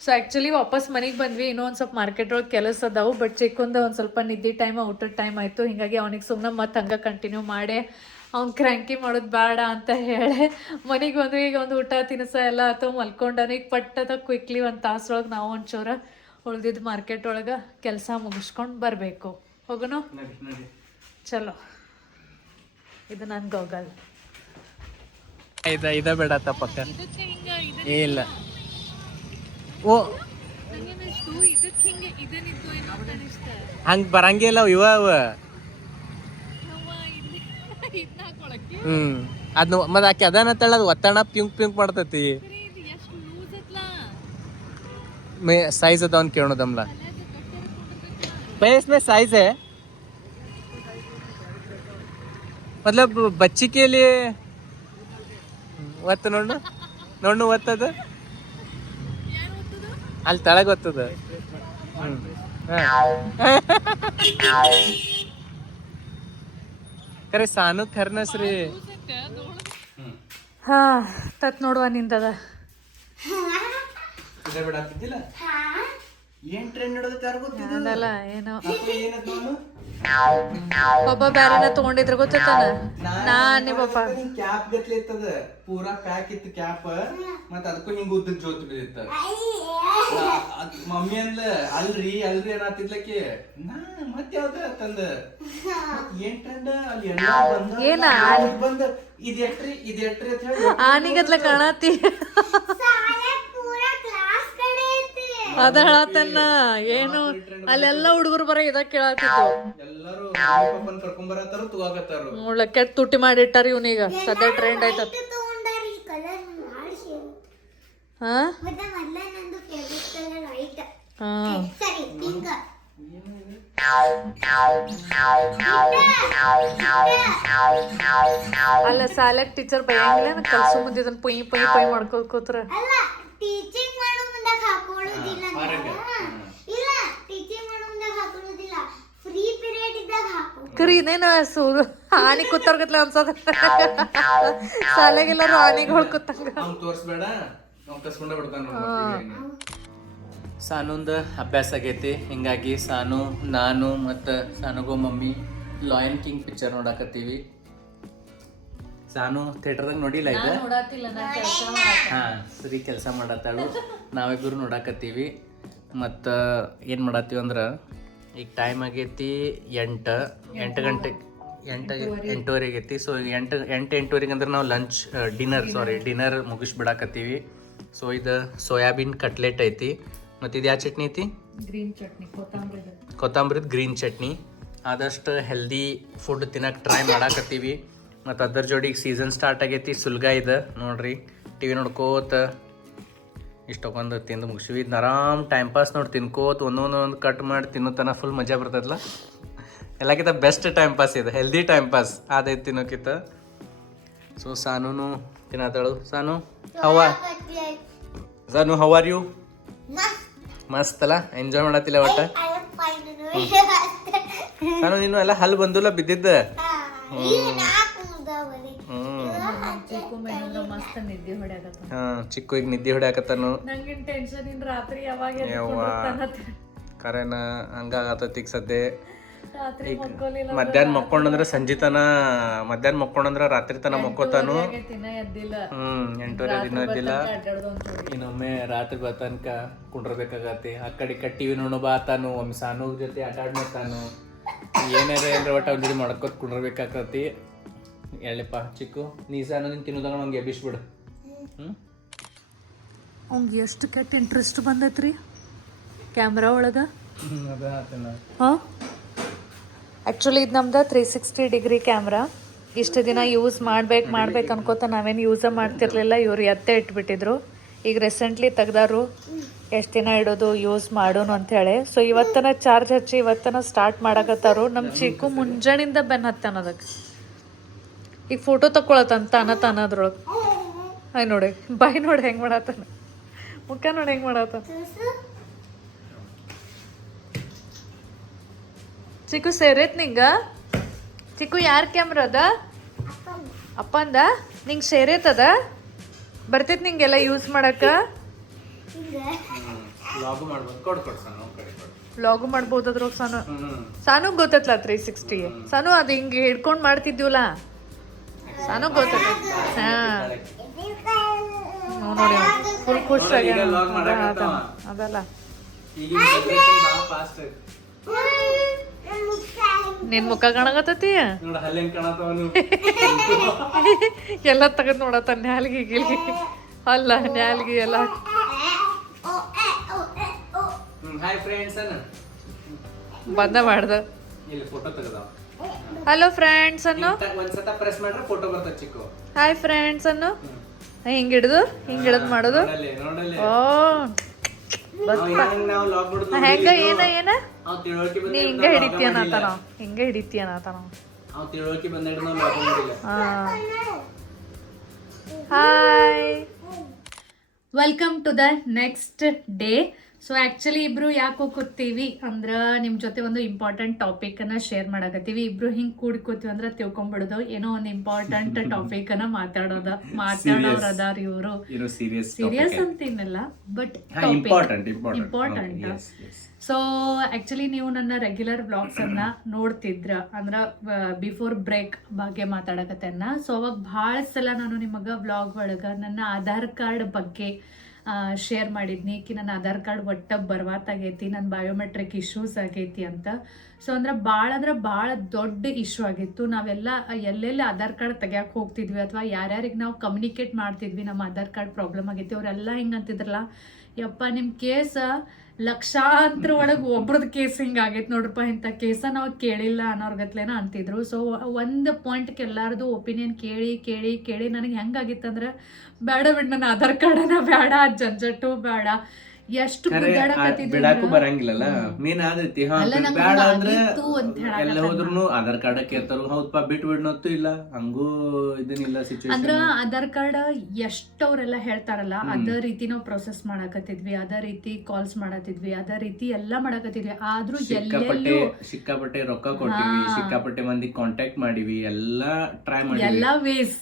ಸೊ ಆ್ಯಕ್ಚುಲಿ ವಾಪಸ್ ಮನೆಗೆ ಬಂದ್ವಿ. ಇನ್ನೂ ಒಂದು ಸ್ವಲ್ಪ ಮಾರ್ಕೆಟ್ ಒಳಗೆ ಕೆಲಸ ಅದಾವು. ಬಟ್ ಚಿಕ್ಕಂದು ಒಂದು ಸ್ವಲ್ಪ ನಿದ್ದೆ ಟೈಮ್, ಔಟದ ಟೈಮ್ ಆಯಿತು. ಹಿಂಗಾಗಿ ಅವನಿಗೆ ಸುಮ್ಮನೆ ಮತ್ತೆ ಹಂಗೆ ಕಂಟಿನ್ಯೂ ಮಾಡಿ ಅವ್ನು ಕ್ರ್ಯಾಂಕಿ ಮಾಡೋದು ಬೇಡ ಅಂತ ಹೇಳಿ ಮನೆಗೆ ಬಂದು ಈಗ ಒಂದು ಊಟ ತಿನಿಸ ಎಲ್ಲ ಆಯ್ತು, ಮಲ್ಕೊಂಡಾನ. ಈಗ ಪಟ್ಟದ ಕ್ವಿಕ್ಲಿ ಒಂದು ತಾಸೊಳಗೆ ನಾವು ಒಂಚೂರು ಉಳ್ದಿದ್ದು ಮಾರ್ಕೆಟ್ ಒಳಗೆ ಕೆಲಸ ಮುಗಿಸ್ಕೊಂಡು ಬರಬೇಕು. ಹೋಗೋಣ ಚಲೋ. ಇದು ನನ್ನ ಗೋಗಲ್. ಇದ ಬೇಡ ತಪ್ಪಕ್ಕ. ಇಲ್ಲ ಓ ಹಂಗೆ ಬರಂಗಿಲ್ಲ ಇವ. ಅದ್ನ ಮತ್ತೆ ಆಕೆ ಅದನ್ನತ್ತಳ, ಅದು ಒತ್ತಡ ಪಿಂಕ್ ಮಾಡ್ತೈತಿ. साइज है तो क्यों दमला भाई, इसमें साइज है मतलब बच्ची के लिए ಒತ್ತು ನೋಡು ಒತ್ತದ ಅಲ್ಲಿ ತಳಗ ಒತ್ತದ. ಕರೆ ಸಾನು ಖರ್ನಸ್ರಿ. ಹಾ ತತ್ ನೋಡುವ ನಿಂತದ. ಏನ್ ಟ್ರೆಂಡ್ ನಡೆದೈತೆ ಯಾರು ಗೊತ್ತಿಲ್ಲ. ಏನೋ ಒಬ್ಬ ಬ್ಯಾರೆನ ತಗೊಂಡಿದ್ರ ಗೊತ್ತಾನ. ನಾನೇ ಪಾಪ ಕ್ಯಾಪ್ ಗತ್ಲೆ ಇತ್ತದ, ಪೂರಾ ಪ್ಯಾಕ್ ಇತ್ತು ಕ್ಯಾಪ್. ಮತ್ತ ಅದಕ್ಕೂ ಹಿಂಗ ಉದ್ದಕ್ ಜೋತ್ ಬಿದ್ದಿತ್ತ. ಮಮ್ಮಿ ಅಂದ್ಲ ಅಲ್ರಿ ಏನಾತಿದ್ಲಕ್ಕೆ. ನಾ ಮತ್ತೆ ಯಾವ್ದ ತಂದ ಏನ್ ಟ್ರೆಂಡ್ ಅಲ್ಲಿ ಎಲ್ಲ ಬಂದ ಇದ್ ಎಟ್ರಿ ಅಂತ ಹೇಳಿ ಆನಿಗತ್ಲ ಕಾಣತಿ. ಅದ ಹೇಳತ್ತನ್ನ ಏನು ಅಲ್ಲೆಲ್ಲ ಹುಡುಗರು ಬರ ಇದ ಕೇಳತ್ತಿದ್ದು. ಎಲ್ಲರೂ ಕರ್ಕೊಂಡ್ ಬರತ್ತಾರ ತಗೋಕತ್ತಾರ. ಕೆಟ್ಟ ತುಟ್ಟಿ ಮಾಡಿಟ್ಟಾರ ಇವ್ನೀಗ ಸದ್ಯ ಟ್ರೆಂಡ್ ಆಯ್ತದ. ಹಾ ಮತ್ತೆ ಮೊದಲ ನಂದು ಫೇವರೇಟ್ ಕಲರ್ ವೈಟ್ ಹಾ ಸರಿ ಪಿಂಕ್ ಅಲ್ಲ ಸಾಲಕ್ ಟೀಚರ್ ಬೈಯಂಗಿಲ್ಲ ಕಲ್ಸು ಮುಂದೆ ಇದನ್ನ ಪೊಯ್ ಪೊಯ್ ಪೊಯ್ ಮಾಡ್ಕೊತ ಕೂತ್ರ ಅಲ್ಲ ಟೀಚಿಂಗ್ ಮಾಡೋ ಮುಂದಾಗ ಹಾಕೊಳ್ಳೋದಿಲ್ಲ ಇಲ್ಲ ಟೀಚಿಂಗ್ ಮಾಡೋ ಮುಂದಾಗ ಹಾಕೊಳ್ಳೋದಿಲ್ಲ ಫ್ರೀ ಪೀರಿಯಡ್ ಇದ್ದಾಗ ಹಾಕೋ ಕರಿ ಇದೇನ ಆನೆ ಕೂತರ್ಗತ್ಲ ಅನ್ಸದ ಸಾಲಾಗೆಲ್ಲಾರು ಆನೆಗಳು ಕೂತಂಗ ಅವ್ನು ತೋರಿಸ್ಬೇಡ ಅವ್ನು ಕಸ್ಕೊಂಡ ಬಿಡ್ತಾನ. ಸಾನುಂದ ಅಭ್ಯಾಸ ಆಗೈತಿ, ಹಿಂಗಾಗಿ ಸಾನು ನಾನು ಮತ್ತು ಸಾನುಗೋ ಮಮ್ಮಿ ಲಾಯನ್ ಕಿಂಗ್ ಪಿಕ್ಚರ್ ನೋಡಾಕತ್ತೀವಿ. ಸಾನು ಥಿಯೇಟರ್ದಾಗ ನೋಡಿಲ್ಲ ಈಗ. ಹಾಂ ಸರಿ, ಕೆಲಸ ಮಾಡತ್ತಾಳು, ನಾವಿಬ್ಬರು ನೋಡಾಕತ್ತೀವಿ. ಮತ್ತು ಏನು ಮಾಡತ್ತೀವಿ ಅಂದ್ರೆ ಈಗ ಟೈಮ್ ಆಗೈತಿ 8 ಗಂಟೆಗೆ 8:08 ಆಗೈತಿ. ಸೊ ಈಗ 8:08 ಅಂದ್ರೆ ನಾವು ಡಿನ್ನರ್ ಮುಗಿಸ್ಬಿಡಾಕತ್ತೀವಿ. ಸೊ ಇದು ಸೋಯಾಬೀನ್ ಕಟ್ಲೆಟ್ ಐತಿ. ಮತ್ತು ಇದು ಯಾವ ಚಟ್ನಿ ಐತಿ? ಗ್ರೀನ್ ಚಟ್ನಿ, ಕೊತ್ತಂಬರಿದು ಗ್ರೀನ್ ಚಟ್ನಿ. ಆದಷ್ಟು ಹೆಲ್ದಿ ಫುಡ್ ತಿನ್ನಕ್ಕೆ ಟ್ರೈ ಮಾಡಾಕತ್ತೀವಿ. ಮತ್ತು ಅದ್ರ ಜೋಡಿಗೆ ಸೀಸನ್ ಸ್ಟಾರ್ಟ್ ಆಗೈತಿ, ಸುಲ್ಗ ಇದೆ ನೋಡ್ರಿ. ಟಿ ವಿ ನೋಡ್ಕೋತ ಇಷ್ಟೊಂದು ತಿಂದು ಮುಗಿಸಿವಿ. ಇದನ್ನ ಆರಾಮ್ ಟೈಮ್ ಪಾಸ್ ನೋಡಿ ತಿನ್ಕೋತ ಒಂದೊಂದೊಂದು ಕಟ್ ಮಾಡಿ ತಿನ್ನೋತನ ಫುಲ್ ಮಜಾ ಬರ್ತದಲ್ಲ. ಎಲ್ಲಕ್ಕಿಂತ ಬೆಸ್ಟ್ ಟೈಮ್ ಪಾಸ್ ಇದೆ, ಹೆಲ್ದಿ ಟೈಮ್ ಪಾಸ್ ಆದೈತಿ ತಿನ್ನೋಕ್ಕಿಂತ. ಸೊ ಸಾನು ತಿನ್ನತಾಳು. Sanu how are you? ಮಸ್ತ್ ಅಲ್ಲ, ಎಂಜಾಯ್ ಮಾಡತ್ತಿಲ್ಲ ಒಟ್ಟ. ನಾನು ನೀನು ಎಲ್ಲ ಹಲ್ ಬಂದಿಲ್ಲ ಬಿದ್ದಿದ್ದ. ಮಸ್ತ್ ನಿದ್ದೆ ಹೊಡ್ಯಾಕತ್ತ. ಚಿಕ್ಕು ಈಗ ನಿದ್ದೆ ಹೊಡ್ಯಾಕತ್ತಾನು. ನಂಗಿನ್ ಟೆನ್ಷನ್ ಇನ್ ರಾತ್ರಿ ಯಾವಾಗ ಕರೆನ ಹಂಗಾಗತ್ತೈತಿ ಈಗ ಸದ್ಯ. ರಾತ್ರಿ ಈಗ ಮಧ್ಯಾಹ್ನ ಮಕ್ಕೊಂಡಂದ್ರ ಸಂಜಿತನ, ಮಧ್ಯಾಹ್ನ ಮಕ್ಕೊಂಡಂದ್ರ ರಾತ್ರಿ ತನ ಮಕ್ಕೋತಾನು. ಎದ್ದಿಲ್ಲ 8:30 ದಿನ ಎದ್ದಿಲ್ಲ. ಇನ್ನೊಮ್ಮೆ ರಾತ್ರಿ ಬರ್ತನಕ ಕುಂಡ್ರಬೇಕಾಗತ್ತೆ. ಆ ಕಡೆ ಟಿವಿ ನೋಡು ಬಾತಾನು, ಒಮ್ಮೆ ಸಾನು ಜೊತೆ ಆಟ ಆಡ್ತಾನು. ಏನಾರ ಅಂದ್ರೆ ಒಟ್ಟು ಅವ್ನ ಜೊತೆ ಮಾಡ್ಕೋತ ಕುಂಡ್ರಬೇಕಾಗತಿ. ಎಳ್ಳಿಪ್ಪ ಚಿಕ್ಕು, ನೀ ಸಾನು ನಿನ್ ತಿನ್ನೋದಾಗ ನಂಗೆ ಎಬ್ಬಿಸ್ಬಿಡು. ಅವ್ಗೆ ಎಷ್ಟು ಕೆಟ್ಟ ಇಂಟ್ರೆಸ್ಟ್ ಬಂದೈತ್ರಿ ಕ್ಯಾಮ್ರಾ ಒಳಗೆ. ಹಾಂ ಆ್ಯಕ್ಚುಲಿ ಇದು ನಮ್ದು 360 ಡಿಗ್ರಿ ಕ್ಯಾಮ್ರಾ. ಇಷ್ಟು ದಿನ ಯೂಸ್ ಮಾಡ್ಬೇಕು ಅನ್ಕೋತ ನಾವೇನು ಯೂಸ ಮಾಡ್ತಿರ್ಲಿಲ್ಲ. ಇವ್ರು ಎತ್ತೆ ಇಟ್ಬಿಟ್ಟಿದ್ರು. ಈಗ ರೀಸೆಂಟ್ಲಿ ತೆಗ್ದಾರು ಎಷ್ಟು ದಿನ ಇಡೋದು ಯೂಸ್ ಮಾಡೋನು ಅಂಥೇಳಿ. ಸೊ ಇವತ್ತನ ಚಾರ್ಜ್ ಹಚ್ಚಿ ಇವತ್ತನ ಸ್ಟಾರ್ಟ್ ಮಾಡಕತ್ತಾರು. ನಮ್ಮ ಚಿಕ್ಕು ಮುಂಜಾನಿಂದ ಬೆನ್ನ ಹತ್ತಾನ ಅದಕ್ಕೆ. ಈಗ ಫೋಟೋ ತಕ್ಕೊಳತ್ತಂತ ತಾನ ಅದ್ರೊಳಗೆ. ಆಯ್ ನೋಡಿ ಬಾಯ್ ನೋಡಿ ಹೆಂಗೆ ಮಾಡತ್ತಾನ, ಮುಖ ನೋಡಿ ಹೆಂಗೆ ಮಾಡತ್ತಾನ. ಚಿಕ್ಕು ಸೇರೈತ್ ನಿಂಗ? ಚಿಕ್ಕು ಯಾರ ಕ್ಯಾಮ್ರಾ ಅದ? ಅಪ್ಪಂದ. ನಿಂಗೆ ಸೇರೈತದ? ಬರ್ತೈತಿ ನಿಂಗೆಲ್ಲ ಯೂಸ್ ಮಾಡಕ್ಕ? ವ್ಲಾಗು ಮಾಡ್ಬೋದು ಅದ್ರೊಳಗೆ. ಸಾನು ಗೊತ್ತತ್ಲ 360. ಸಾನು ಅದು ಹಿಂಗೆ ಹಿಡ್ಕೊಂಡು ಮಾಡ್ತಿದ್ದೀವಲ್ಲ, ಸಾನು ಗೊತ್ತದ. ಹಾಂ ನೋಡಿ ಫುಲ್ ಖುಷಿ ಅದಲ್ಲ. ನಿನ್ ಮುಖ ಕಾಣಕತ್ತತಿ ಎಲ್ಲ ತೆಗೆದು ನೋಡತ್ತ. ನ್ಯಾಲ್ಗಿ ಗಿಲ್ಗಿ ಅಲ್ಲ, ನ್ಯಾಲ್ಗಿ ಎಲ್ಲ. ಬಂದ ಮಾಡ್ದ. ಹಲೋ ಫ್ರೆಂಡ್ಸ್ ಅನ್ನು. ಹಾಯ್ ಫ್ರೆಂಡ್ಸ್ ಅನ್ನು. ಹಿಂಗೆ ಹಿಡಿದು ಮಾಡೋದು. ಓ ಹೆಂಗ ಏನ ನೀ ಹಿಂಗ ಹಿಡಿತೀಯನತಾನ, ಹಿಂಗ ಹಿಡಿತೀಯನತಾನ. Hi, welcome to the next day. So actually ಇಬ್ರು ಯಾಕೆ ಕೂತೀವಿ ಅಂದ್ರೆ ನಿಮ್ಮ ಜೊತೆ ಒಂದು ಇಂಪಾರ್ಟೆಂಟ್ ಟಾಪಿಕನ್ನು ಶೇರ್ ಮಾಡಕತ್ತೀವಿ. ಇಬ್ರು ಹಿಂಗೆ ಕೂಡ್ಕೋತೀವಿ ಅಂದ್ರೆ ತಿಳ್ಕೊಂಬಿಡೋದು ಏನೋ ಒಂದು ಇಂಪಾರ್ಟೆಂಟ್ ಟಾಪಿಕನ್ನು ಮಾತಾಡೋರು ಅದಾರ ಇವರು. ಸೀರಿಯಸ್ ಅಂತೇನಲ್ಲ, ಬಟ್ ಇಂಪಾರ್ಟೆಂಟ್. ಸೊ ಆ್ಯಕ್ಚುಲಿ ನೀವು ನನ್ನ ರೆಗ್ಯುಲರ್ ವ್ಲಾಗ್ಸನ್ನು ನೋಡ್ತಿದ್ರ ಅಂದ್ರೆ ಬಿಫೋರ್ ಬ್ರೇಕ್ ಬಗ್ಗೆ ಮಾತಾಡಕತ್ತೇನ. ಸೊ ಅವಾಗ ಭಾಳ ಸಲ ನಾನು ನಿಮಗೆ ವ್ಲಾಗ್ ಒಳಗೆ ನನ್ನ ಆಧಾರ್ ಕಾರ್ಡ್ ಬಗ್ಗೆ ಶೇರ್ ಮಾಡಿದ್ನಿ. ನನ್ನ ಆಧಾರ್ ಕಾರ್ಡ್ ಒಟ್ಟ ಬರ್ವಾತಾಗೈತಿ, ನನ್ನ ಬಯೋಮೆಟ್ರಿಕ್ ಇಶ್ಯೂಸ್ ಆಗೈತಿ ಅಂತ. ಸೊ ಅಂದ್ರೆ ಭಾಳ ದೊಡ್ಡ ಇಶ್ಯೂ ಆಗಿತ್ತು. ನಾವೆಲ್ಲ ಎಲ್ಲೆಲ್ಲಿ ಆಧಾರ್ ಕಾರ್ಡ್ ತೆಗ್ಯಾಕೆ ಹೋಗ್ತಿದ್ವಿ ಅಥವಾ ಯಾರ್ಯಾರಿಗೆ ನಾವು ಕಮ್ಯುನಿಕೇಟ್ ಮಾಡ್ತಿದ್ವಿ ನಮ್ಮ ಆಧಾರ್ ಕಾರ್ಡ್ ಪ್ರಾಬ್ಲಮ್ ಆಗೈತಿ, ಅವರೆಲ್ಲ ಹಿಂಗೆ ಅಂತಿದ್ರಲ್ಲ, ಯಪ್ಪ ನಿಮ್ಮ ಕೇಸ್ ಲಕ್ಷಾಂತರ ಒಳಗೆ ಒಬ್ರದ್ದು ಕೇಸ್ ಹಿಂಗೆ ಆಗೈತೆ ನೋಡ್ರಪ್ಪ, ಇಂಥ ಕೇಸ ನಾವು ಕೇಳಿಲ್ಲ ಅನ್ನೋರ್ಗತ್ಲೇನ ಅಂತಿದ್ರು. ಸೊ ಒಂದು ಪಾಯಿಂಟ್ಗೆ ಎಲ್ಲಾರ್ದು ಒಪಿನಿಯನ್ ಕೇಳಿ ಕೇಳಿ ಕೇಳಿ ನನಗೆ ಹೆಂಗಾಗಿತ್ತಂದ್ರೆ ಬೇಡ ಬಿಡ್, ನನ್ನ ಆಧಾರ್ ಕಾರ್ಡನ ಬೇಡ, ಜಂಜಟ್ಟು ಬೇಡ, ಎಷ್ಟು ಬಿಡಾಕು ಬರಂಗಿಲ್ಲಲ್ಲ. ಮೇನ್ ಆದೈತಿ ಬೇಡ ಅಂದ್ರೆ ಎಲ್ಲ ಹೋದ್ರು ಆಧಾರ್ ಕಾರ್ಡ್ ಕೇಳ್ತಾರ. ಹೌದಪ್ಪ ಬಿಟ್ಟು ಬಿಡ್ನತ್ತು ಇಲ್ಲ, ಹಂಗೂ ಇದನ್ನಿಲ್ಲ ಸಿಚುವೇಶನ್. ಅಂದ್ರ ಆಧಾರ್ ಕಾರ್ಡ್ ಎಷ್ಟು ಅವ್ರೆಲ್ಲ ಹೇಳ್ತಾರಲ್ಲ ಅದೇ ರೀತಿ ನಾವು ಪ್ರೊಸೆಸ್ ಮಾಡಾಕತ್ತಿದ್ವಿ, ಅದೇ ರೀತಿ ಕಾಲ್ಸ್ ಮಾಡತ್ತಿದ್ವಿ, ಅದೇ ರೀತಿ ಎಲ್ಲಾ ಮಾಡಾಕತ್ತಿದ್ವಿ. ಆದ್ರೂ ಸಿಕ್ಕಾಪಟ್ಟೆ ರೊಕ್ಕ ಕೊಟ್ಟಿವಿ, ಸಿಕ್ಕಾಪಟ್ಟೆ ಮಂದಿ ಕಾಂಟ್ಯಾಕ್ಟ್ ಮಾಡಿವಿ, ಎಲ್ಲಾ ಟ್ರೈ ಮಾಡಿವಿ, ಎಲ್ಲಾ ವೇಸ್.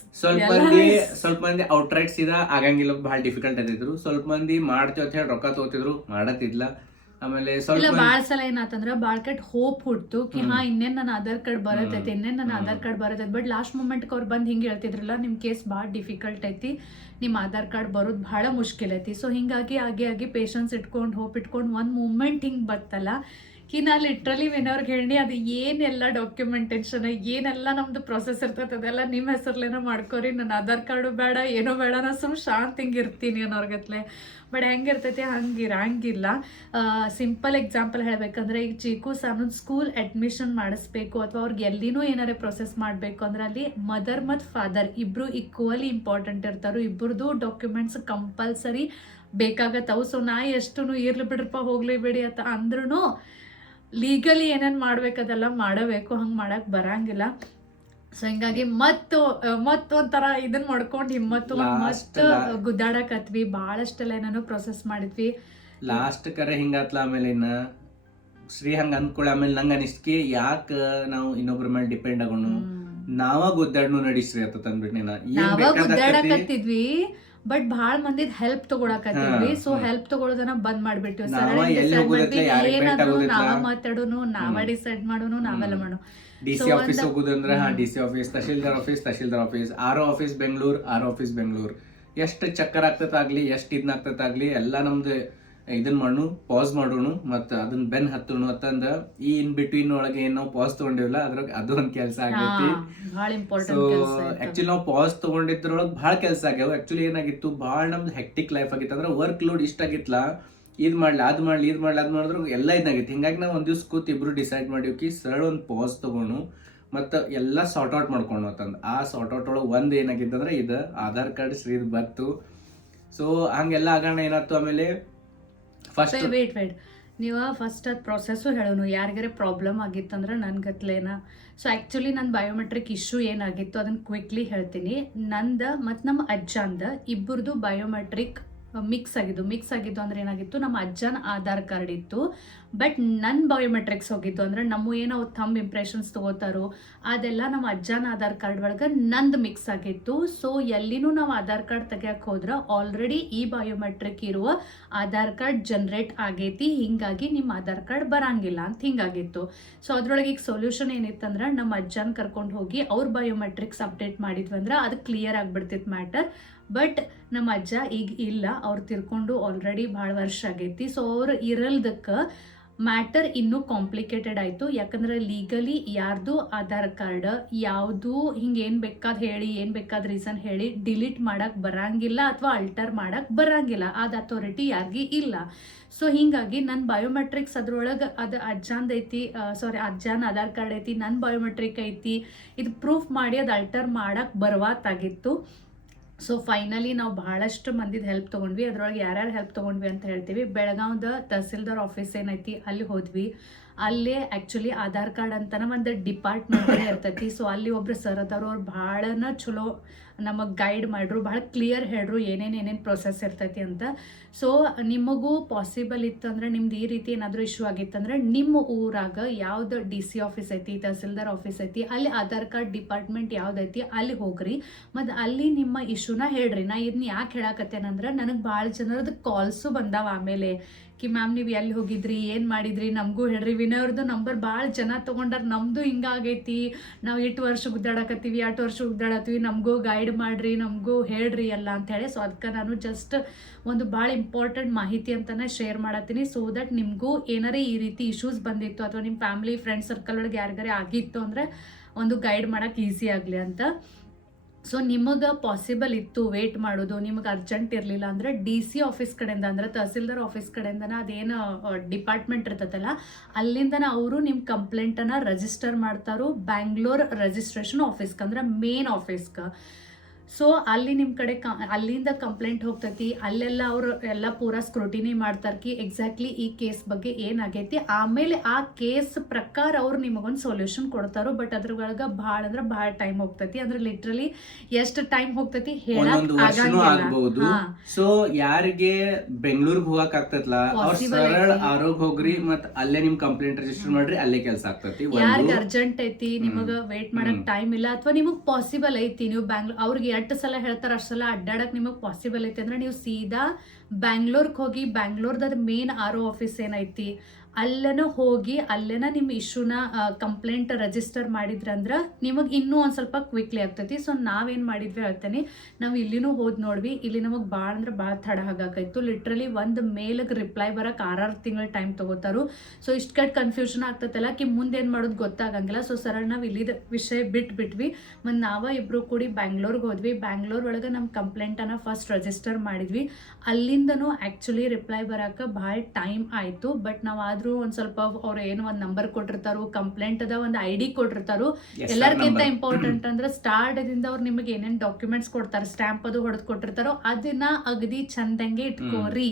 ಸ್ವಲ್ಪ ಮಂದಿ ಔಟ್ರೈಟ್ ಸೀದಾ ಆಗಂಗಿಲ್ಲ, ಬಹಳ ಡಿಫಿಕಲ್ಟ್ ಆಗಿದ್ರು. ಸ್ವಲ್ಪ ಮಂದಿ ಮಾಡ್ತೇವ ಅಂತ ಹೇಳಿ ರೊಕ್ಕ ತಗೋತಿದ್ರು, ಮಾಡತ್ತಿದ್ಲ. ಆಮೇಲೆ ಇಲ್ಲ ಬಾಳ ಸಲ ಏನಾತಂದ್ರ ಬಾಳ್ ಕೆಟ್ಟ ಹೋಪ್ ಹುಟ್ಟು ಕಿ ಹಾ ಇನ್ನೇನ್ ನನ್ನ ಆಧಾರ್ ಕಾರ್ಡ್ ಬರತೈತಿ, ಇನ್ನೇನ್ ನನ್ನ ಆಧಾರ್ ಕಾರ್ಡ್ ಬರತೈತಿ. ಬಟ್ ಲಾಸ್ಟ್ ಮೂಮೆಂಟ್ ಅವ್ರು ಬಂದ್ ಹಿಂಗ್ ಹೇಳ್ತಿದ್ರಲ್ಲ, ನಿಮ್ ಕೇಸ್ ಬಾಳ ಡಿಫಿಕಲ್ಟ್ ಐತಿ, ನಿಮ್ ಆಧಾರ್ ಕಾರ್ಡ್ ಬರೋದ್ ಬಹಳ ಮುಷ್ಕಿಲ್ ಐತಿ. ಸೊ ಹಿಂಗಾಗಿ ಆಗಿ ಪೇಷನ್ಸ್ ಇಟ್ಕೊಂಡ್ ಹೋಪ್ ಇಟ್ಕೊಂಡ್ ಒಂದ್ ಮೂಮೆಂಟ್ ಹಿಂಗ್ ಬತ್ತಲ್ಲ ಕಿ ನಾ ಲಿಟ್ರಲಿ ವಿನವ್ರಿಗೆ ಹೇಳಿ ಅದು ಏನೆಲ್ಲ ಡಾಕ್ಯುಮೆಂಟೇಶನ್ ಏನೆಲ್ಲ ನಮ್ದು ಪ್ರೊಸೆಸ್ ಇರ್ತೈತೆ ಅದೆಲ್ಲ ನಿಮ್ಮ ಹೆಸರ್ಲೇನೋ ಮಾಡ್ಕೋರಿ, ನನ್ನ ಆಧಾರ್ ಕಾರ್ಡು ಬೇಡ ಏನೋ ಬೇಡ, ನಾ ಸುಮ್ ಶಾಂತ ಹಿಂಗೆ ಇರ್ತೀನಿ ಅನ್ನೋರ್ಗತ್ಲೆ. ಬಟ್ ಹೆಂಗಿರ್ತೈತಿ ಹಂಗಿರಂಗಿಲ್ಲ. ಸಿಂಪಲ್ ಎಕ್ಸಾಂಪಲ್ ಹೇಳ್ಬೇಕಂದ್ರೆ ಈಗ ಚೀಕು ಸಾನೂನ್ ಸ್ಕೂಲ್ ಅಡ್ಮಿಷನ್ ಮಾಡಿಸ್ಬೇಕು ಅಥವಾ ಅವ್ರಿಗೆ ಎಲ್ಲಿನೂ ಏನಾರೇ ಪ್ರೊಸೆಸ್ ಮಾಡಬೇಕು ಅಂದ್ರೆ ಅಲ್ಲಿ ಮದರ್ ಮತ್ತು ಫಾದರ್ ಇಬ್ರು ಈಕ್ವಲಿ ಇಂಪಾರ್ಟೆಂಟ್ ಇರ್ತಾರೋ, ಇಬ್ಬರದು ಡಾಕ್ಯುಮೆಂಟ್ಸ್ ಕಂಪಲ್ಸರಿ ಬೇಕಾಗತ್ತವು. ಸೊ ನಾ ಎಷ್ಟು ಇರ್ಲಿ ಬಿಡ್ರಪ್ಪ ಹೋಗ್ಲಿ ಬಿಡಿ ಅಂತ ಅಂದ್ರೂ ಲೀಗಲಿ ಏನೇನು ಮಾಡ್ಬೇಕದೆಲ್ಲ ಮಾಡಬೇಕು, ಹಂಗೆ ಮಾಡಕ್ ಬರಂಗಿಲ್ಲ. ಸೊ ಹಿಂಗಾಗಿ ಮತ್ತೊಂಥರ ಇದನ್ನ ಮಾಡ್ಕೊಂಡು ಹಿಮ್ಮತ್ತು ಮತ್ತ ಗುದ್ದಾಡಕತ್ವಿ, ಭಾಳಷ್ಟೆಲ್ಲ ಏನೇನೋ ಪ್ರೊಸೆಸ್ ಮಾಡಿದ್ವಿ. ಲಾಸ್ಟ್ ಕರೆ ಹಿಂಗಾತ್ಲ. ಆಮೇಲೆ ಇನ್ನ ಶ್ರೀ ಹಂಗ ಅಂದ್ಕೊಳ್ಳಿ. ಆಮೇಲೆ ನಂಗೆ ಅನಿಸ್ಕೆ ಯಾಕ ನಾವು ಇನ್ನೊಬ್ರ ಮೇಲೆ ಡಿಪೆಂಡ್ ಆಗೋಣ, ನಾವ ಗುದ್ದಾಡ್ನು ನಡಿಸ್ರಿ ಅಂತ ತಂದ್ಬಿಟ್ಟು ನಾವ ಗುದ್ದಾಡಕತ್ತಿದ್ವಿ. ಬಟ್ ಭಾಳ ಮಂದಿದ್ ಹೆಲ್ಪ್ ತಗೊಳಕತ್ತಿದ್ವಿ. ಸೊ ಹೆಲ್ಪ್ ತಗೊಳೋದನ್ನ ಬಂದ್ ಮಾಡ್ಬಿಟ್ಟಿವಿ. ಏನಾದ್ರು ನಾವ ಮಾತಾಡೋನು, ನಾವ ಡಿಸೈಡ್ ಮಾಡೋನು, ನಾವೆಲ್ಲ ಮಾಡೋನು. DC ಆಫೀಸ್ ಹೋಗುದಂದ್ರೆ DC office, tehsildar office, RO office Bengaluru, ಎಷ್ಟು ಚಕ್ಕರ್ ಆಗ್ತತಾಗ್ಲಿ, ಎಷ್ಟು ಇದ್ನಾಗ್ತತಾಗ್ಲಿ ಎಲ್ಲ ನಮ್ದು ಇದನ್ ಮಾಡೋಣ, ಪಾಸ್ ಮಾಡೋಣ, ಮತ್ತ ಅದನ್ನ ಬೆನ್ ಹತ್ತೋಣ ಅಂತಂದ ಈ ಇನ್ ಬಿಟ್ವೀನ್ ಒಳಗೆ ಏನ್ ನಾವು ಪಾಸ್ ತಗೊಂಡಿವಲ್ಲ ಅದ್ರಾಗ ಅದು ಒಂದ್ ಕೆಲ್ಸ ಆಗೈತಿ. ಆಕ್ಚುಲಿ ನಾವು ಪಾಸ್ ತಗೊಂಡಿದ್ರೊಳಗೆ ಬಹಳ ಕೆಲ್ಸ ಆಗ್ಯಾವ. ಆಕ್ಚುಲಿ ಏನಾಗಿತ್ತು, ಬಹಳ ನಮ್ದು ಹೆಕ್ಟಿಕ್ ಲೈಫ್ ಆಗಿತ್ತು. ಅಂದ್ರೆ ವರ್ಕ್ ಲೋಡ್ ಇಷ್ಟ ಆಗಿತ್ಲ, ಇದ್ ಮಾಡ್ಲಿ ಅದ್ ಮಾಡಿದ್ರು ಎಲ್ಲ ಇದಾಗಿತ್ತು. ಹಿಂಗಾಗಿ ನಾವು ಒಂದ್ ದಿವ್ಸ ಕೂತ್ ಇಬ್ರು ಡಿಸೈಡ್ ಮಾಡಿವ್ಕಿ ಸರಳ ಒಂದ್ ಪಾಸ್ ತಗೊಂಡು ಮತ್ತ ಎಲ್ಲಾ ಸಾರ್ಟ್ ಔಟ್ ಮಾಡ್ಕೊಂಡು ಅಂತಂದ್. ಆ ಸಾರ್ಟ್ ಔಟ್ ಒಳಗೆ ಒಂದ್ ಏನಾಗಿತ್ತಂದ್ರೆ ಇದು ಆಧಾರ್ ಕಾರ್ಡ್ ಶ್ರೀದ್ ಬತ್ತು. ಸೊ ಹಂಗೆಲ್ಲ ಆಗೋಣ ಏನಾಯ್ತು. ಆಮೇಲೆ ಫಸ್ಟ್ ವೇಟ್ ನೀವು ಫಸ್ಟ್ ಅದು ಪ್ರೊಸೆಸ್ಸು ಹೇಳೋನು, ಯಾರಿಗಾರೆ ಪ್ರಾಬ್ಲಮ್ ಆಗಿತ್ತಂದ್ರೆ ನನ್ಗತ್ಲೇನ. ಸೊ ಆ್ಯಕ್ಚುಲಿ ನನ್ನ ಬಯೋಮೆಟ್ರಿಕ್ ಇಶ್ಯೂ ಏನಾಗಿತ್ತು ಅದನ್ನು ಕ್ವಿಕ್ಲಿ ಹೇಳ್ತೀನಿ. ನಂದು ಮತ್ತು ನಮ್ಮ ಅಜ್ಜಂದ ಇಬ್ಬರದು ಬಯೋಮೆಟ್ರಿಕ್ ಮಿಕ್ಸ್ ಆಗಿದ್ದು ಅಂದ್ರೆ ಏನಾಗಿತ್ತು, ನಮ್ಮ ಅಜ್ಜನ ಆಧಾರ್ ಕಾರ್ಡ್ ಇತ್ತು, ಬಟ್ ನನ್ನ ಬಯೋಮೆಟ್ರಿಕ್ಸ್ ಹೋಗಿತ್ತು. ಅಂದ್ರೆ ನಮ್ಮ ಏನೋ ಥಂಬ್ ಇಂಪ್ರೆಷನ್ಸ್ ತಗೋತಾರೋ ಅದೆಲ್ಲ ನಮ್ಮ ಅಜ್ಜನ ಆಧಾರ್ ಕಾರ್ಡ್ ಒಳಗೆ ನಂದು ಮಿಕ್ಸ್ ಆಗಿತ್ತು. ಸೊ ಎಲ್ಲಿನೂ ನಾವು ಆಧಾರ್ ಕಾರ್ಡ್ ತೆಗಿಯಕ್ಕೆ ಹೋದ್ರೆ ಆಲ್ರೆಡಿ ಈ ಬಯೋಮೆಟ್ರಿಕ್ ಇರುವ ಆಧಾರ್ ಕಾರ್ಡ್ ಜನ್ರೇಟ್ ಆಗೈತಿ, ಹಿಂಗಾಗಿ ನಿಮ್ಮ ಆಧಾರ್ ಕಾರ್ಡ್ ಬರಂಗಿಲ್ಲ ಅಂತ ಹಿಂಗಾಗಿತ್ತು. ಸೊ ಅದ್ರೊಳಗೆ ಈಗ ಸೊಲ್ಯೂಷನ್ ಏನಿತ್ತಂದ್ರೆ ನಮ್ಮ ಅಜ್ಜನ ಕರ್ಕೊಂಡು ಹೋಗಿ ಅವ್ರ ಬಯೋಮೆಟ್ರಿಕ್ಸ್ ಅಪ್ಡೇಟ್ ಮಾಡಿದ್ವಿ ಅಂದ್ರೆ ಅದು ಕ್ಲಿಯರ್ ಆಗ್ಬಿಡ್ತಿತ್ತು ಮ್ಯಾಟರ್. ಬಟ್ ನಮ್ಮ ಅಜ್ಜ ಈಗ ಇಲ್ಲ, ಅವ್ರು ತಿರ್ಕೊಂಡು ಆಲ್ರೆಡಿ ಭಾಳ ವರ್ಷ ಆಗೈತಿ. ಸೊ ಅವ್ರು ಇರಲ್ದಕ್ಕೆ ಮ್ಯಾಟರ್ ಇನ್ನೂ ಕಾಂಪ್ಲಿಕೇಟೆಡ್ ಆಯಿತು. ಯಾಕಂದ್ರೆ ಲೀಗಲಿ ಯಾರ್ದು ಆಧಾರ್ ಕಾರ್ಡ್ ಯಾವುದು ಹಿಂಗೆ ಏನು ಬೇಕಾದ ರೀಸನ್ ಹೇಳಿ ಡಿಲೀಟ್ ಮಾಡಕ್ಕೆ ಬರಂಗಿಲ್ಲ ಅಥವಾ ಅಲ್ಟರ್ ಮಾಡಕ್ಕೆ ಬರಂಗಿಲ್ಲ, ಅದು ಅಥಾರಿಟಿ ಯಾರಿಗೂ ಇಲ್ಲ. ಸೊ ಹಿಂಗಾಗಿ ನನ್ನ ಬಯೋಮೆಟ್ರಿಕ್ಸ್ ಅದ್ರೊಳಗೆ ಅದು ಅಜ್ಜನ ಆಧಾರ್ ಕಾರ್ಡ್ ಐತಿ, ನನ್ನ ಬಯೋಮೆಟ್ರಿಕ್ ಐತಿ, ಇದು ಪ್ರೂಫ್ ಮಾಡಿ ಅದು ಅಲ್ಟರ್ ಮಾಡಕ್ಕೆ ಬರವಾತಾಗಿತ್ತು. ಸೊ ಫೈನಲಿ ನಾವು ಭಾಳಷ್ಟು ಮಂದಿದ ಹೆಲ್ಪ್ ತೊಗೊಂಡ್ವಿ. ಅದ್ರೊಳಗೆ ಯಾರ್ಯಾರು ಹೆಲ್ಪ್ ತೊಗೊಂಡ್ವಿ ಅಂತ ಹೇಳ್ತೀವಿ. ಬೆಳಗಾವ್ದ ತಹಸೀಲ್ದಾರ್ ಆಫೀಸ್ ಏನೈತಿ ಅಲ್ಲಿ ಹೋದ್ವಿ. ಅಲ್ಲೇ ಆ್ಯಕ್ಚುಲಿ ಆಧಾರ್ ಕಾರ್ಡ್ ಅಂತನ ಒಂದು ಡಿಪಾರ್ಟ್ಮೆಂಟೇ ಇರ್ತೈತಿ. ಸೊ ಅಲ್ಲಿ ಒಬ್ರು ಸರ್ ಅದಾರು, ಅವ್ರು ಭಾಳನ ಚಲೋ ನಮಗೆ ಗೈಡ್ ಮಾಡ್ರು, ಭಾಳ ಕ್ಲಿಯರ್ ಹೇಳ್ರು ಏನೇನು ಪ್ರೊಸೆಸ್ ಇರ್ತೈತಿ ಅಂತ. ಸೊ ನಿಮಗೂ ಪಾಸಿಬಲ್ ಇತ್ತಂದ್ರೆ ನಿಮ್ದು ಈ ರೀತಿ ಏನಾದರೂ ಇಶ್ಯೂ ಆಗಿತ್ತಂದ್ರೆ ನಿಮ್ಮ ಊರಾಗ ಯಾವ್ದು DC ಆಫೀಸ್ ಐತಿ, ತಹಸೀಲ್ದಾರ್ ಆಫೀಸ್ ಐತಿ, ಅಲ್ಲಿ ಆಧಾರ್ ಕಾರ್ಡ್ ಡಿಪಾರ್ಟ್ಮೆಂಟ್ ಯಾವ್ದೈತಿ ಅಲ್ಲಿ ಹೋಗ್ರಿ, ಮತ್ತು ಅಲ್ಲಿ ನಿಮ್ಮ ಇಶ್ಯೂನ ಹೇಳ್ರಿ. ನಾ ಇದನ್ನ ಯಾಕೆ ಹೇಳಕತ್ತೇನಂದ್ರೆ ನನಗೆ ಭಾಳ ಜನರದ್ದು ಕಾಲ್ಸು ಬಂದಾವ ಆಮೇಲೆ ಕಿ ಮ್ಯಾಮ್ ನೀವು ಎಲ್ಲಿ ಹೋಗಿದ್ರಿ, ಏನು ಮಾಡಿದ್ರಿ, ನಮಗೂ ಹೇಳ್ರಿ. ವಿನಯವ್ರದ್ದು ನಂಬರ್ ಭಾಳ ಜನ ತೊಗೊಂಡಾರ, ನಮ್ಮದು ಹಿಂಗಾಗೈತಿ, ನಾವು 8 ವರ್ಷ ಗುದ್ದಾಡಕತ್ತೀವಿ, 8 ವರ್ಷ ಗುದ್ದಾಡತ್ತೀವಿ, ನಮಗೂ ಗೈಡ್ ಮಾಡ್ರಿ, ನಮಗೂ ಹೇಳ್ರಿ ಎಲ್ಲ ಅಂಥೇಳಿ. ಸೊ ಅದಕ್ಕೆ ನಾನು ಜಸ್ಟ್ ಒಂದು ಭಾಳ ಇಂಪಾರ್ಟೆಂಟ್ ಮಾಹಿತಿ ಅಂತಲೇ ಶೇರ್ ಮಾಡತ್ತೀನಿ. ಸೊ ದಟ್ ನಿಮಗೂ ಏನಾರೇ ಈ ರೀತಿ ಇಶ್ಯೂಸ್ ಬಂದಿತ್ತು ಅಥವಾ ನಿಮ್ಮ ಫ್ಯಾಮಿಲಿ ಫ್ರೆಂಡ್ ಸರ್ಕಲ್ ಒಳಗೆ ಯಾರಿಗಾರೆ ಆಗಿತ್ತು ಅಂದರೆ ಒಂದು ಗೈಡ್ ಮಾಡೋಕ್ಕೆ ಈಸಿ ಆಗಲಿ ಅಂತ. ಸೊ ನಿಮಗೆ ಪಾಸಿಬಲ್ ಇತ್ತು ವೇಟ್ ಮಾಡೋದು, ನಿಮಗೆ ಅರ್ಜೆಂಟ್ ಇರಲಿಲ್ಲ ಅಂದ್ರೆ DC ಆಫೀಸ್ ಕಡೆಯಿಂದ ಅಂದ್ರೆ ತಹಸೀಲ್ದಾರ್ ಆಫೀಸ್ ಕಡೆಯಿಂದನ ಅದೇನು ಡಿಪಾರ್ಟ್ಮೆಂಟ್ ಇರ್ತೈತಲ್ಲ ಅಲ್ಲಿಂದನ ಅವರು ನಿಮ್ಮ ಕಂಪ್ಲೇಂಟನ್ನು ರಿಜಿಸ್ಟರ್ ಮಾಡ್ತಾರೋ ಬ್ಯಾಂಗ್ಳೂರ್ ರಿಜಿಸ್ಟ್ರೇಷನ್ ಆಫೀಸ್ಗೆ ಅಂದ್ರೆ ಮೇನ್ ಆಫೀಸ್ಗೆ. ಸೊ ಅಲ್ಲಿ ನಿಮ್ಮ ಕಡೆ ಅಲ್ಲಿಂದ ಕಂಪ್ಲೇಂಟ್ ಹೋಗ್ತೈತಿ, ಅಲ್ಲೆಲ್ಲ ಅವರು ಎಲ್ಲ ಪೂರಾ ಸ್ಕ್ರೂಟಿನಿ ಮಾಡ್ತಾರ್ಕಿ ಎಕ್ಸಾಕ್ಟ್ಲಿ ಈ ಕೇಸ್ ಬಗ್ಗೆ ಏನಾಗೈತಿ. ಆಮೇಲೆ ಆ ಕೇಸ್ ಪ್ರಕಾರ ಅವ್ರು ನಿಮಗೊಂದು ಸೊಲ್ಯೂಷನ್ ಕೊಡ್ತಾರೋ. ಬಟ್ ಅದ್ರೊಳಗೆ ಭಾಳ ಅಂದ್ರೆ ಭಾಳ ಟೈಮ್ ಹೋಗ್ತೈತಿ. ಅಂದ್ರೆ ಲಿಟ್ರಲಿ ಎಷ್ಟು ಟೈಮ್ ಹೋಗ್ತೈತಿ ಒಂದೊಂದು ವರ್ಷನೂ ಆಗ್ಬಹುದು. ಸೊ ಯಾರಿಗೆ ಬೆಂಗಳೂರಿಗೆ ಹೋಗಕ್ ಆಗ್ತೈತಲ್ಲ ಅವ್ರ ಸರಳ ಆರೋಗ್ಯ ಹೋಗ್ರಿ ಮತ್ ಅಲ್ಲೇ ನಿಮ್ ಕಂಪ್ಲೇಂಟ್ ರಿಜಿಸ್ಟರ್ ಮಾಡ್ರಿ, ಅಲ್ಲೇ ಕೆಲಸ ಆಗ್ತೈತಿ. ಯಾರಿಗೆ ಅರ್ಜೆಂಟ್ ಐತಿ, ನಿಮಗ ವೇಟ್ ಮಾಡಕ್ ಟೈಮ್ ಇಲ್ಲ, ಅಥವಾ ನಿಮಗ್ ಪಾಸಿಬಲ್ ಐತಿ, ನೀವು ಅವ್ರಿಗೆ 8 ಸಲ ಹೇಳ್ತಾರ ಅಷ್ಟು ಸಲ ಅಡ್ಡಾಡಕ್ ನಿಮಗ್ ಪಾಸಿಬಲ್ ಐತಿ ಅಂದ್ರೆ ನೀವು ಸೀದಾ ಬ್ಯಾಂಗ್ಳೂರ್ಗೆ ಹೋಗಿ ಬ್ಯಾಂಗ್ಳೂರ್ದ ಮೇನ್ RO ಆಫೀಸ್ ಏನೈತಿ ಅಲ್ಲೇನ ಹೋಗಿ ಅಲ್ಲೇನ ನಿಮ್ಮ ಇಶ್ಯೂನ ಕಂಪ್ಲೇಂಟ್ ರಿಜಿಸ್ಟರ್ ಮಾಡಿದ್ರಂದ್ರೆ ನಿಮಗೆ ಇನ್ನೂ ಒಂದು ಸ್ವಲ್ಪ ಕ್ವಿಕ್ಲಿ ಆಗ್ತೈತಿ. ಸೊ ನಾವೇನು ಮಾಡಿದ್ವಿ ಹೇಳ್ತೇನೆ, ನಾವು ಇಲ್ಲಿನೂ ಹೋದ್ ನೋಡ್ವಿ, ಇಲ್ಲಿ ನಮಗೆ ಭಾಳ ಅಂದ್ರೆ ಭಾಳ ತಡ ಆಗಾಕೈತು. ಲಿಟ್ರಲಿ ಒಂದು ಮೇಲಿಗೆ ರಿಪ್ಲೈ ಬರಕ್ಕೆ 6 ತಿಂಗಳ ಟೈಮ್ ತಗೋತಾರು. ಸೊ ಇಷ್ಟು ಕಡೆ ಕನ್ಫ್ಯೂಷನ್ ಆಗ್ತೈತಲ್ಲ ಕಿ ಮುಂದೆ ಏನು ಮಾಡೋದು ಗೊತ್ತಾಗಂಗಿಲ್ಲ. ಸೊ ಸರಳ ನಾವು ಇಲ್ಲಿದ ವಿಷಯ ಬಿಟ್ಬಿಟ್ವಿ. ಮತ್ತು ನಾವೇ ಇಬ್ಬರು ಕೂಡಿ ಬ್ಯಾಂಗ್ಳೂರ್ಗೆ ಹೋದ್ವಿ. ಬ್ಯಾಂಗ್ಳೂರ್ ಒಳಗೆ ನಮ್ಮ ಕಂಪ್ಲೇಂಟನ್ನು ಫಸ್ಟ್ ರಿಜಿಸ್ಟರ್ ಮಾಡಿದ್ವಿ. ಅಲ್ಲಿಂದನೂ ಆ್ಯಕ್ಚುಲಿ ರಿಪ್ಲೈ ಬರೋಕೆ ಭಾಳ ಟೈಮ್ ಆಯಿತು. ಬಟ್ ನಾವು ಒಂದ್ ಸ್ವಲ್ಪ ಅವ್ರು ಏನೋ ಒಂದ್ ನಂಬರ್ ಕೊಟ್ಟಿರ್ತಾರೋ, ಕಂಪ್ಲೇಂಟ್ ಅದ ಒಂದು ID ಕೊಟ್ಟಿರ್ತಾರೋ. ಎಲ್ಲರಿಗಿಂತ ಇಂಪಾರ್ಟೆಂಟ್ ಅಂದ್ರೆ ಸ್ಟಾರ್ಟ್ ದಿಂದ ಅವ್ರು ನಿಮಗೆ ಏನೇನ್ ಡಾಕ್ಯುಮೆಂಟ್ಸ್ ಕೊಡ್ತಾರೆ, ಸ್ಟ್ಯಾಂಪ್ ಅದು ಹೊಡೆದ್ ಕೊಟ್ಟಿರ್ತಾರೋ ಅದನ್ನ ಅಗದಿ ಚಂದಂಗೆ ಇಟ್ಕೋರಿ.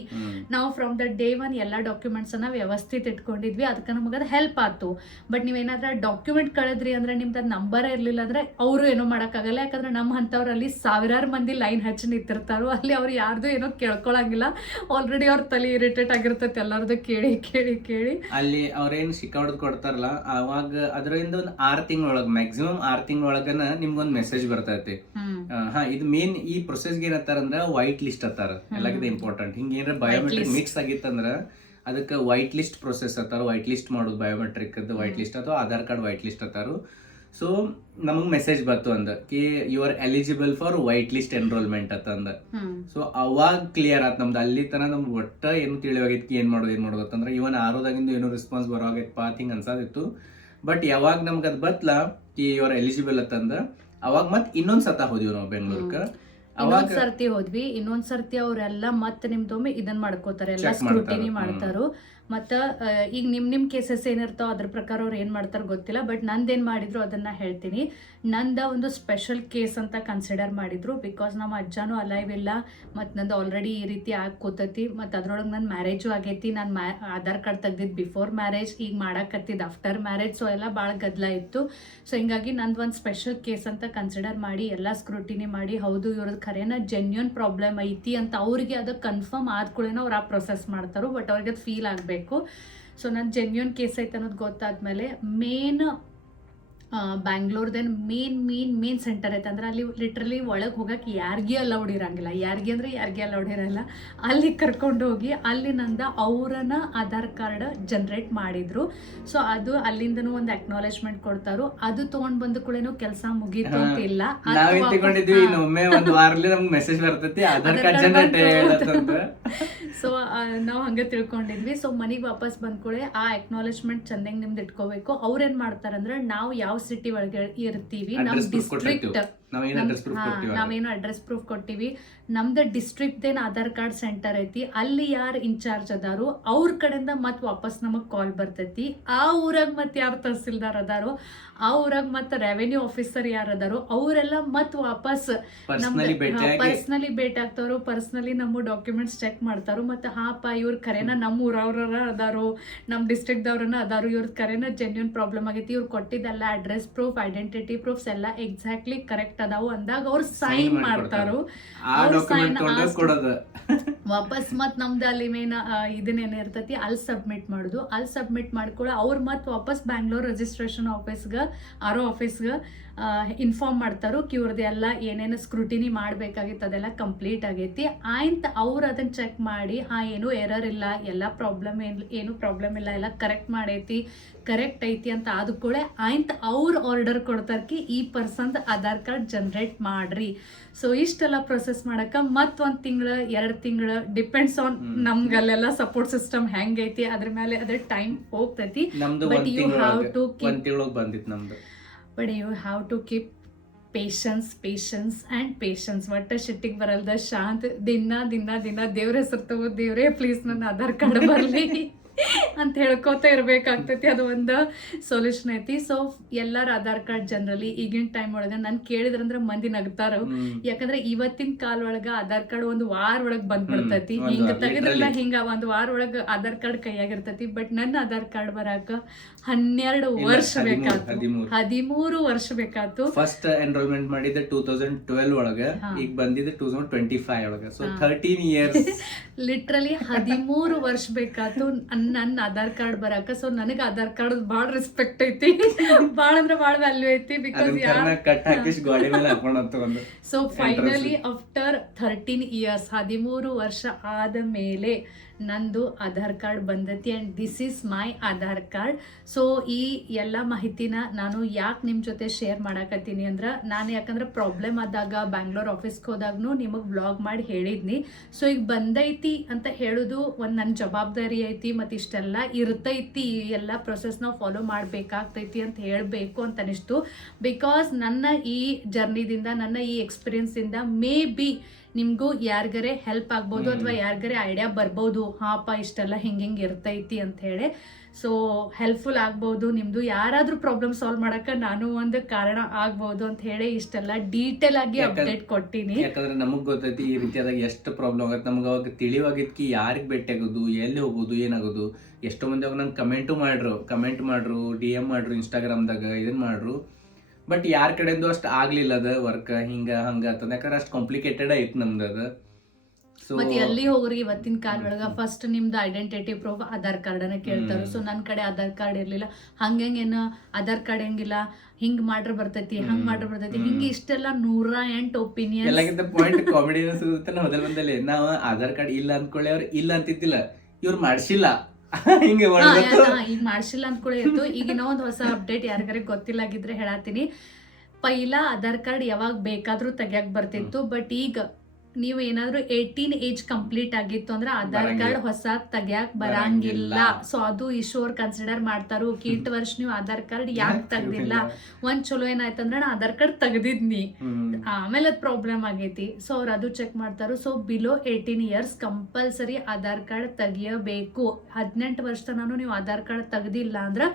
ನಾವು ಫ್ರಮ್ ದ ಡೇ 1 ಎಲ್ಲಾ ಡಾಕ್ಯುಮೆಂಟ್ಸ್ ಅನ್ನ ವ್ಯವಸ್ಥಿತ ಇಟ್ಕೊಂಡಿದ್ವಿ, ಅದಕ್ಕೆ ನಮಗದ ಹೆಲ್ಪ್ ಆಯ್ತು. ಬಟ್ ನೀವೇನಾದ್ರ ಡಾಕ್ಯುಮೆಂಟ್ ಕಳೆದ್ರಿ ಅಂದ್ರೆ ನಿಮ್ದು ನಂಬರ್ ಇರ್ಲಿಲ್ಲ ಅಂದ್ರೆ ಅವರು ಏನೋ ಮಾಡಕ್ಕಾಗಲ್ಲ. ಯಾಕಂದ್ರೆ ನಮ್ಮ ಅಂತವ್ರಲ್ಲಿ ಸಾವಿರಾರು ಮಂದಿ ಲೈನ್ ಹಚ್ಚಿ ನಿಂತಿರ್ತಾರೋ, ಅಲ್ಲಿ ಅವ್ರು ಯಾರ್ದು ಏನೋ ಕೇಳ್ಕೊಳಂಗಿಲ್ಲ. ಆಲ್ರೆಡಿ ಅವ್ರ ತಲೆ ಇರಿಟೇಟ್ ಆಗಿರ್ತೈತೆ ಎಲ್ಲಾರ್ದು ಕೇಳಿ ಕೇಳಿ ಕೇಳಿ. ಅಲ್ಲಿ ಅವ್ರೇನ್ ಶಿಕ್ಕ ಹೊಡೆದ್ ಕೊಡ್ತಾರಲ್ಲ ಅವಾಗ ಅದರಿಂದ ಒಂದು 6 ತಿಂಗಳೊಳಗ ಮ್ಯಾಕ್ಸಿಮಮ್ 6 ತಿಂಗಳೊಳಗನ ನಿಮ್ಗೊಂದ್ ಮೆಸೇಜ್ ಬರ್ತೈತಿ. ಇದು ಮೇನ್ ಈ ಪ್ರೊಸೆಸ್ಗೆ ಏನತ್ತಾರಂದ್ರ ವೈಟ್ ಲಿಸ್ಟ್ ಅತ್ತಾರ, ಎಲ್ಲಕ್ಕಿಂತ ಇಂಪಾರ್ಟೆಂಟ್. ಹಿಂಗ ಏನಾರ ಬಯೋಮೆಟ್ರಿಕ್ ಮಿಕ್ಸ್ ಆಗಿತ್ತಂದ್ರ ಅದಕ್ಕೆ ವೈಟ್ ಲಿಸ್ಟ್ ಪ್ರೊಸೆಸ್ ಅತ್ತಾರ. ವೈಟ್ ಲಿಸ್ಟ್ ಮಾಡೋದು ಬಯೋಮೆಟ್ರಿಕ್ ವೈಟ್ ಲಿಸ್ಟ್ ಅಥವಾ ಆಧಾರ್ ಕಾರ್ಡ್ ವೈಟ್ ಲಿಸ್ಟ್ ಅತ್ತಾರು. ಸೊ ನಮಗ್ ಮೆಸೇಜ್ ಬಂತು ಅಂದ ಕಿ you are eligible for white list enrolment ಅಂತಂದ. ಸೊ ಅವಾಗ ಕ್ಲಿಯರ್ ಆತ್ ನಮ್ದು. ಅಲ್ಲಿ ತನ ನಮ್ಗೆ ಒಟ್ಟ ಏನು ತಿಳಿವಾಗೈತಿ ಏನ್ ಮಾಡೋದು ಅಂತಂದ್ರೆ ಇವನ್ ಆರೋದಾಗಿಂದ ಏನೋ ರೆಸ್ಪಾನ್ಸ್ ಬರೋಗೈತಪ್ಪ ಹಿಂಗ ಅನ್ಸಾದಿತ್ತು. ಬಟ್ ಯಾವಾಗ ನಮ್ಗೆ ಅದ್ ಬತ್ಲ ಕಿ ಯು ಆರ್ ಎಲಿಜಿಬಲ್ ಅಂತಂದ ಅವಾಗ ಮತ್ ಇನ್ನೊಂದ್ ಸತ ಹೋದಿವಿ ನಾವು ಬೆಂಗಳೂರ್ಕ. ಇನ್ನೊಂದ್ ಸರ್ತಿ ಹೋದ್ವಿ. ಇನ್ನೊಂದ್ ಸರ್ತಿ ಅವ್ರೆಲ್ಲ ಮತ್ತೆ ನಿಮ್ದೊಮ್ಮೆ ಇದನ್ ಮಾಡ್ಕೋತಾರೆ, ಎಲ್ಲ ಸ್ಕ್ರೂಟಿನಿ ಮಾಡ್ತಾರು. ಮತ್ತು ಈಗ ನಿಮ್ಮ ಕೇಸಸ್ ಏನಿರ್ತಾವ ಅದ್ರ ಪ್ರಕಾರ ಅವ್ರು ಏನು ಮಾಡ್ತಾರೆ ಗೊತ್ತಿಲ್ಲ. ಬಟ್ ನಂದೇನು ಮಾಡಿದ್ರು ಅದನ್ನು ಹೇಳ್ತೀನಿ. ನಂದು ಒಂದು ಸ್ಪೆಷಲ್ ಕೇಸ್ ಅಂತ ಕನ್ಸಿಡರ್ ಮಾಡಿದ್ರು. ಬಿಕಾಸ್ ನಮ್ಮ ಅಜ್ಜನೂ ಅಲೈವ್ ಇಲ್ಲ, ಮತ್ತು ನಂದು ಆಲ್ರೆಡಿ ಈ ರೀತಿ ಆಗಿ ಕೂತೈತಿ. ಮತ್ತು ಅದ್ರೊಳಗೆ ನನ್ನ ಮ್ಯಾರೇಜು ಆಗೈತಿ. ನಾನು ಆಧಾರ್ ಕಾರ್ಡ್ ತೆಗ್ದಿದ್ದು ಬಿಫೋರ್ ಮ್ಯಾರೇಜ್, ಈಗ ಮಾಡಕತ್ತಿದ್ದು ಆಫ್ಟರ್ ಮ್ಯಾರೇಜ್. ಸೊ ಎಲ್ಲ ಭಾಳ ಗದ್ದಲ ಇತ್ತು. ಸೊ ಹಿಂಗಾಗಿ ನಂದು ಒಂದು ಸ್ಪೆಷಲ್ ಕೇಸ್ ಅಂತ ಕನ್ಸಿಡರ್ ಮಾಡಿ ಎಲ್ಲ ಸ್ಕ್ರೂಟಿನಿ ಮಾಡಿ ಹೌದು ಇವ್ರದ್ದು ಖರೇನ ಜೆನ್ಯೂನ್ ಪ್ರಾಬ್ಲಮ್ ಐತಿ ಅಂತ ಅವ್ರಿಗೆ ಅದು ಕನ್ಫರ್ಮ್ ಆದ್ಕೂಡೇನೋ ಅವ್ರು ಆ ಪ್ರೊಸೆಸ್ ಮಾಡ್ತಾರೋ. ಬಟ್ ಅವ್ರಿಗೆ ಅದು ಫೀಲ್ ಆಗಬೇಕು. ಸೊ ನನ್ನ ಜೆನ್ಯೂನ್ ಕೇಸ್ ಐತೆ ಅನ್ನೋದು ಗೊತ್ತಾದ್ಮೇಲೆ ಮೇನ್ ಬ್ಯಾಂಗ್ಳೂರ್ದೇನು ಮೇನ್ ಸೆಂಟರ್ ಐತೆ. ಅಂದ್ರೆ ಅಲ್ಲಿ ಲಿಟ್ರಲಿ ಒಳಗೆ ಹೋಗಕ್ಕೆ ಯಾರಿಗೇ ಅಲೌಡ್ ಇರಂಗಿಲ್ಲ. ಯಾರಿಗೆ ಅಲೌಡ್ ಇರಲ್ಲ. ಅಲ್ಲಿ ಕರ್ಕೊಂಡು ಹೋಗಿ ಅಲ್ಲಿ ನಂದ ಅವ್ರನ್ನ ಆಧಾರ್ ಕಾರ್ಡ್ ಜನರೇಟ್ ಮಾಡಿದ್ರು. ಸೊ ಅದು ಅಲ್ಲಿಂದನೂ ಒಂದು ಅಕ್ನಾಲೇಜ್ಮೆಂಟ್ ಕೊಡ್ತಾರೋ. ಅದು ತಗೊಂಡ್ ಬಂದ ಕೂಡೇನು ಕೆಲಸ ಮುಗೀತು ಅಂತ ಇಲ್ಲ. ಸೊ ನಾವು ಹಂಗೆ ತಿಳ್ಕೊಂಡಿದ್ವಿ. ಸೊ ಮನೆಗೆ ವಾಪಸ್ ಬಂದ್ಕೂಳೆ ಆ ಅಕ್ನಾಲೇಜ್ಮೆಂಟ್ ಚಂದಂಗೆ ನಿಮ್ದು ಇಟ್ಕೋಬೇಕು. ಅವ್ರೇನ್ ಮಾಡ್ತಾರಂದ್ರೆ ನಾವು ಯಾವ ಸಿಟಿ ಒಳಗೆ ಇರ್ತೀವಿ, ನಮ್ ಡಿಸ್ಟ್ರಿಕ್ಟ್ ನಾವೇನು ಅಡ್ರೆಸ್ ಪ್ರೂಫ್ ಕೊಟ್ಟಿವಿ, ನಮ್ದು ಡಿಸ್ಟ್ರಿಕ್ಟ್ ಏನ್ ಆಧಾರ್ ಕಾರ್ಡ್ ಸೆಂಟರ್ ಐತಿ ಅಲ್ಲಿ ಯಾರು ಇನ್ಚಾರ್ಜ್ ಅದಾರೋ ಅವ್ರ ಕಡೆಯಿಂದ ಮತ್ ವಾಪಸ್ ನಮಗ್ ಕಾಲ್ ಬರ್ತೈತಿ. ಆ ಊರಾಗ ಮತ್ ಯಾರು ತಹಸೀಲ್ದಾರ್ ಅದಾರೋ, ಆ ಊರಾಗ ಮತ್ ರೆವೆನ್ಯೂ ಆಫೀಸರ್ ಯಾರು ಅದಾರೋ ಅವರೆಲ್ಲ ಮತ್ ವಾಪಸ್ ಪರ್ಸನಲಿ ಭೇಟಿ ಆಗ್ತಾರೋ. ಪರ್ಸನಲಿ ನಮ್ಮ ಡಾಕ್ಯುಮೆಂಟ್ಸ್ ಚೆಕ್ ಮಾಡ್ತಾರೋ. ಮತ್ತೆ ಹಾಪ ಇವ್ರ ಕರೆನ ನಮ್ಮ ಊರವ್ರ ಅದಾರೋ, ನಮ್ಮ ಡಿಸ್ಟ್ರಿಕ್ಟ್ದವ್ರನ್ನ ಅದಾರೋ, ಇವ್ರ ಕರೆನ ಜೆನ್ಯೂನ್ ಪ್ರಾಬ್ಲಮ್ ಆಗೈತಿ, ಇವ್ರು ಕೊಟ್ಟಿದ್ದೆಲ್ಲ ಅಡ್ರೆಸ್ ಪ್ರೂಫ್ ಐಡೆಂಟಿಟಿ ಪ್ರೂಫ್ಸ್ ಎಲ್ಲ ಎಕ್ಸಾಕ್ಟ್ಲಿ ಕರೆಕ್ಟ್ ಅದಾವು ಅಂದಾಗ ಅವ್ರು ಸೈನ್ ಮಾಡ್ತಾರೋ. ವಾಪಸ್ ಮತ್ ನಮ್ದು ಅಲ್ಲಿ ಮೇನ್ ಇದನ್ನೇನ ಇರ್ತೈತಿ ಅಲ್ಲಿ ಸಬ್ಮಿಟ್ ಮಾಡುದು. ಅಲ್ಲಿ ಸಬ್ಮಿಟ್ ಮಾಡ್ಕೊಳ್ಳೋ ಅವ್ರು ಮತ್ ವಾಪಸ್ ಬ್ಯಾಂಗ್ಳೂರ್ ರಿಜಿಸ್ಟ್ರೇಷನ್ ಆಫೀಸ್ಗೆ RO ಆಫೀಸ್ಗೆ ಇನ್ಫಾರ್ಮ್ ಮಾಡ್ತಾರೋ ಇವ್ರದ್ದು ಎಲ್ಲ ಏನೇನು ಸ್ಕ್ರೂಟಿನಿ ಮಾಡ್ಬೇಕಾಗಿತ್ತು ಅದೆಲ್ಲ ಕಂಪ್ಲೀಟ್ ಆಗೈತಿ. ಆಯ್ತು ಅವ್ರು ಅದನ್ನ ಚೆಕ್ ಮಾಡಿ ಏನೂ ಎರರ್ ಇಲ್ಲ, ಎಲ್ಲ ಏನು ಪ್ರಾಬ್ಲಮ್ ಇಲ್ಲ, ಎಲ್ಲ ಕರೆಕ್ಟ್ ಐತಿ ಅಂತ ಆದ ಕೂಡ ಆಯ್ತು ಅವ್ರು ಆರ್ಡರ್ ಕೊಡ್ತಾರಕಿ ಈ ಪರ್ಸನ್ ಆಧಾರ್ ಕಾರ್ಡ್ ಜನರೇಟ್ ಮಾಡ್ರಿ. ಸೊ ಇಷ್ಟೆಲ್ಲ ಪ್ರೊಸೆಸ್ ಮಾಡಕ ಮತ್ 1 ತಿಂಗಳು 2 ತಿಂಗಳು ಡಿಪೆಂಡ್ಸ್ ಆನ್ ನಮ್ಗೆ ಅಲ್ಲೆಲ್ಲ ಸಪೋರ್ಟ್ ಸಿಸ್ಟಮ್ ಹೆಂಗೈತಿ ಅದ್ರ ಮೇಲೆ ಅದ್ರ ಟೈಮ್ ಹೋಗ್ತೈತಿ. But you have to keep patience and patience. ಒಟ್ಟ ಶಿಟ್ಟಿಗೆ ಬರಲ್ದ ಶಾಂತ್. ದಿನ ದೇವ್ರ ಹೆಸರು ತಗೋ, ದೇವ್ರೇ ಪ್ಲೀಸ್ ನನ್ನ ಆಧಾರ್ ಕಾರ್ಡ್ ಬರಲಿ ಅಂತ ಹೇಳ್ಕೊತ ಇರ್ಬೇಕಾಗ್ತೈತಿ. ಅದು ಒಂದು ಸೊಲ್ಯೂಷನ್ ಐತಿ. ಸೊ ಎಲ್ಲರ ಆಧಾರ್ ಕಾರ್ಡ್ ಜನರಲಿ ಈಗಿನ ಟೈಮ್ ಒಳಗೆ ನಾನು ಕೇಳಿದ್ರಂದ್ರೆ ಮಂದಿ ನಗ್ತಾರ. ಯಾಕಂದ್ರೆ ಇವತ್ತಿನ ಕಾಲ ಒಳಗ ಆಧಾರ್ ಕಾರ್ಡ್ ಒಂದು ವಾರ ಒಳಗ್ ಬಂದ್ಬಿಡ್ತೈತಿ. ಹಿಂಗ ತೆಗೆದ್ರಲ್ಲ ಹಿಂಗ ಒಂದು ವಾರ ಒಳಗ ಆಧಾರ್ ಕಾರ್ಡ್ ಕೈಯಾಗಿರ್ತೈತಿ. ಬಟ್ ನನ್ನ ಆಧಾರ್ ಕಾರ್ಡ್ ಬರಾಕ 12 ವರ್ಷ ಬೇಕಾಯ್ತು, 13 ವರ್ಷ ಬೇಕಾಯ್ತು. ಫಸ್ಟ್ ಎನ್ರೋಲ್ಮೆಂಟ್ ಮಾಡಿದ್ದೆ 2012 ಒಳಗ, ಈಗ ಬಂದಿದೆ 2025 ಒಳಗ. ಸೊ 13 ಇಯರ್ಸ್ ಲಿಟ್ರಲಿ 13 ವರ್ಷ ಬೇಕಾಯ್ತು ನನ್ನ ಆಧಾರ್ ಕಾರ್ಡ್ ಬರಾಕ. ಸೊ ನನಗೆ ಆಧಾರ್ ಕಾರ್ಡ್ ಭಾಳ ರೆಸ್ಪೆಕ್ಟ್ ಐತಿ, ಭಾಳ ಅಂದ್ರೆ ಭಾಳ ವ್ಯಾಲ್ಯೂ ಐತಿ. ಬಿಕಾಸ್ ಕಟ್ ಹಾಕಿ ಗೋಡೆ ಮೇಲೆ ಹಾಕೊಂಡು. ಸೊ ಫೈನಲಿ ಆಫ್ಟರ್ 13 ಇಯರ್ಸ್ 13 ವರ್ಷ ಆದ ಮೇಲೆ ನಂದು ಆಧಾರ್ ಕಾರ್ಡ್ ಬಂದೈತಿ. And this is my Aadhaar card. So ಈ ಎಲ್ಲ ಮಾಹಿತಿನ ನಾನು ಯಾಕೆ ನಿಮ್ಮ ಜೊತೆ ಶೇರ್ ಮಾಡಾಕತ್ತೀನಿ ಅಂದ್ರೆ, ನಾನು ಯಾಕಂದ್ರೆ ಪ್ರಾಬ್ಲಮ್ ಆದಾಗ ಬ್ಯಾಂಗ್ಳೂರ್ ಆಫೀಸ್ಗೆ ಹೋದಾಗೂ ನಿಮಗೆ ವ್ಲಾಗ್ ಮಾಡಿ ಹೇಳಿದ್ನಿ. ಸೊ ಈಗ ಬಂದೈತಿ ಅಂತ ಹೇಳೋದು ಒಂದು ನನ್ನ ಜವಾಬ್ದಾರಿ ಐತಿ, ಮತ್ತು ಇಷ್ಟೆಲ್ಲ ಇರ್ತೈತಿ, ಈ ಎಲ್ಲ ಪ್ರೊಸೆಸ್ ನಾವು ಫಾಲೋ ಮಾಡಬೇಕಾಗ್ತೈತಿ ಅಂತ ಹೇಳಬೇಕು ಅಂತ ಅನಿಸ್ತು. ಬಿಕಾಸ್ ನನ್ನ ಈ ಜರ್ನಿದಿಂದ, ನನ್ನ ಈ ಎಕ್ಸ್ಪೀರಿಯನ್ಸಿಂದ ಮೇ ಬಿ ನಿಮಗೂ ಯಾರಿಗಾರೆ ಹೆಲ್ಪ್ ಆಗ್ಬೋದು, ಅಥವಾ ಯಾರಿಗಾರೆ ಐಡಿಯಾ ಬರ್ಬೋದು, ಹಾಪ ಇಷ್ಟೆಲ್ಲ ಹಿಂಗೆ ಇರ್ತೈತಿ ಅಂತ ಹೇಳಿ. ಸೊ ಹೆಲ್ಪ್ಫುಲ್ ಆಗ್ಬೋದು, ನಿಮ್ದು ಯಾರಾದ್ರೂ ಪ್ರಾಬ್ಲಮ್ ಸಾಲ್ವ್ ಮಾಡಕ್ಕೆ ನಾನು ಒಂದು ಕಾರಣ ಆಗ್ಬೋದು ಅಂತ ಹೇಳಿ ಇಷ್ಟೆಲ್ಲ ಡೀಟೇಲ್ ಆಗಿ ಅಪ್ಡೇಟ್ ಕೊಟ್ಟಿನಿ. ಯಾಕಂದ್ರೆ ನಮಗ್ ಗೊತ್ತೈತಿ ಈ ರೀತಿಯಾದಾಗ ಎಷ್ಟು ಪ್ರಾಬ್ಲಮ್ ಆಗತ್ತೆ. ನಮ್ಗೆ ಅವಾಗ ತಿಳಿವಾಗಿದ್ಕಿ ಯಾರಿಗೆ ಭೇಟಿ ಆಗೋದು, ಎಲ್ಲಿ ಹೋಗೋದು, ಏನಾಗೋದು. ಎಷ್ಟೋ ಮಂದಿ ಅವಾಗ ನಂಗೆ ಕಮೆಂಟ್ ಮಾಡ್ರು, DM ಮಾಡ್ರು, ಇನ್ಸ್ಟಾಗ್ರಾಮ್ದಾಗ ಇದನ್ ಮಾಡ್ರು. ಬಟ್ ಯಾರ ಕಡೆಯಿಂದ ಅಷ್ಟು ಆಗ್ಲಿಲ್ಲ ಅದ ವರ್ಕ್, ಹಿಂಗ ಹಂಗ ಅಂತಂದ. ಯಾಕಂದ್ರೆ ಅಷ್ಟು ಕಾಂಪ್ಲಿಕೇಟೆಡ್ ಐತ್ ನಮ್ದು ಅದು. ಮತ್ತೆ ಎಲ್ಲಿ ಹೋಗ್ರಿ ಇವತ್ತಿನ ಕಾಲ ಒಳಗ ಫಸ್ಟ್ ನಿಮ್ದು ಐಡೆಂಟಿಟಿ ಪ್ರೂಫ್ ಆಧಾರ್ ಕಾರ್ಡ್ ಅನ್ನ ಕೇಳ್ತಾರ. ಸೊ ನನ್ನ ಕಡೆ ಆಧಾರ್ ಕಾರ್ಡ್ ಇರ್ಲಿಲ್ಲ, ಹಂಗೇನು ಆಧಾರ್ ಕಾರ್ಡ್ ಹೆಂಗಿಲ್ಲ, ಹಿಂಗ್ ಮಾಡ್ರ ಬರ್ತೈತಿ, ಹಂಗ್ ಮಾಡ್ರ ಬರ್ತೈತಿ, ಹಿಂಗೆ ಇಷ್ಟೆಲ್ಲ 108 ಒಪಿನಿಯನ್. ಎಲ್ಲಕ್ಕಿಂತ ಪಾಯಿಂಟ್ ಕಾಮಿಡಿ ಅನ್ಸುತ್ತೆ ಮೊದಲ ಬಂದಲ್ಲಿ. ನಾವ್ ಆಧಾರ್ ಕಾರ್ಡ್ ಇಲ್ಲ ಅಂದ್ಕೊಳ್ಳಿ, ಅವ್ರು ಇಲ್ಲ ಅಂತಿದ್ದಿಲ್ಲ, ಇವ್ರು ಮಾಡ್ಸಿಲ್ಲ ಹಿಂಗೆ ಈಗ ಮಾಡ್ಸಿಲ್ಲ ಅಂದ್ಕೊಳ್ಳಿ ಇತ್ತು. ಈಗ ಇನ್ನೂ ಒಂದು ಹೊಸ ಅಪ್ಡೇಟ್ ಯಾರಿಗಾರ ಗೊತ್ತಿಲ್ಲಾಗಿದ್ರೆ ಹೇಳತ್ತೀನಿ. ಪೈಲಾ ಆಧಾರ್ ಕಾರ್ಡ್ ಯಾವಾಗ ಬೇಕಾದ್ರೂ ತೆಗಿಯಕ್ ಬರ್ತಿತ್ತು. ಬಟ್ ಈಗ ನೀವು ಏನಾದ್ರೂ 18 ಏಜ್ ಕಂಪ್ಲೀಟ್ ಆಗಿತ್ತು ಅಂದ್ರೆ ಆಧಾರ್ ಕಾರ್ಡ್ ಹೊಸ ತೆಗಿಯಕ್ ಬರಂಗಿಲ್ಲ. ಸೊ ಅದು ಇಶ್ಯೂರ್ ಕನ್ಸಿಡರ್ ಮಾಡ್ತಾರು. ಕೀಟ್ ವರ್ಷ ನೀವು ಆಧಾರ್ ಕಾರ್ಡ್ ಯಾಕೆ ತೆಗ್ದಿಲ್ಲ. ಒಂದ್ ಚಲೋ ಏನಾಯ್ತಂದ್ರೆ ನಾ ಆಧಾರ್ ಕಾರ್ಡ್ ತೆಗ್ದಿದ್ನಿ, ಆಮೇಲೆ ಅದ್ ಪ್ರಾಬ್ಲಮ್ ಆಗೈತಿ. ಸೊ ಅವ್ರು ಅದು ಚೆಕ್ ಮಾಡ್ತಾರು. So below 18 years compulsory Aadhaar card ತೆಗಿಯಬೇಕು. 18 ವರ್ಷ ತನಕ ನೀವು ಆಧಾರ್ ಕಾರ್ಡ್ ತೆಗ್ದಿಲ್ಲ ಅಂದ್ರ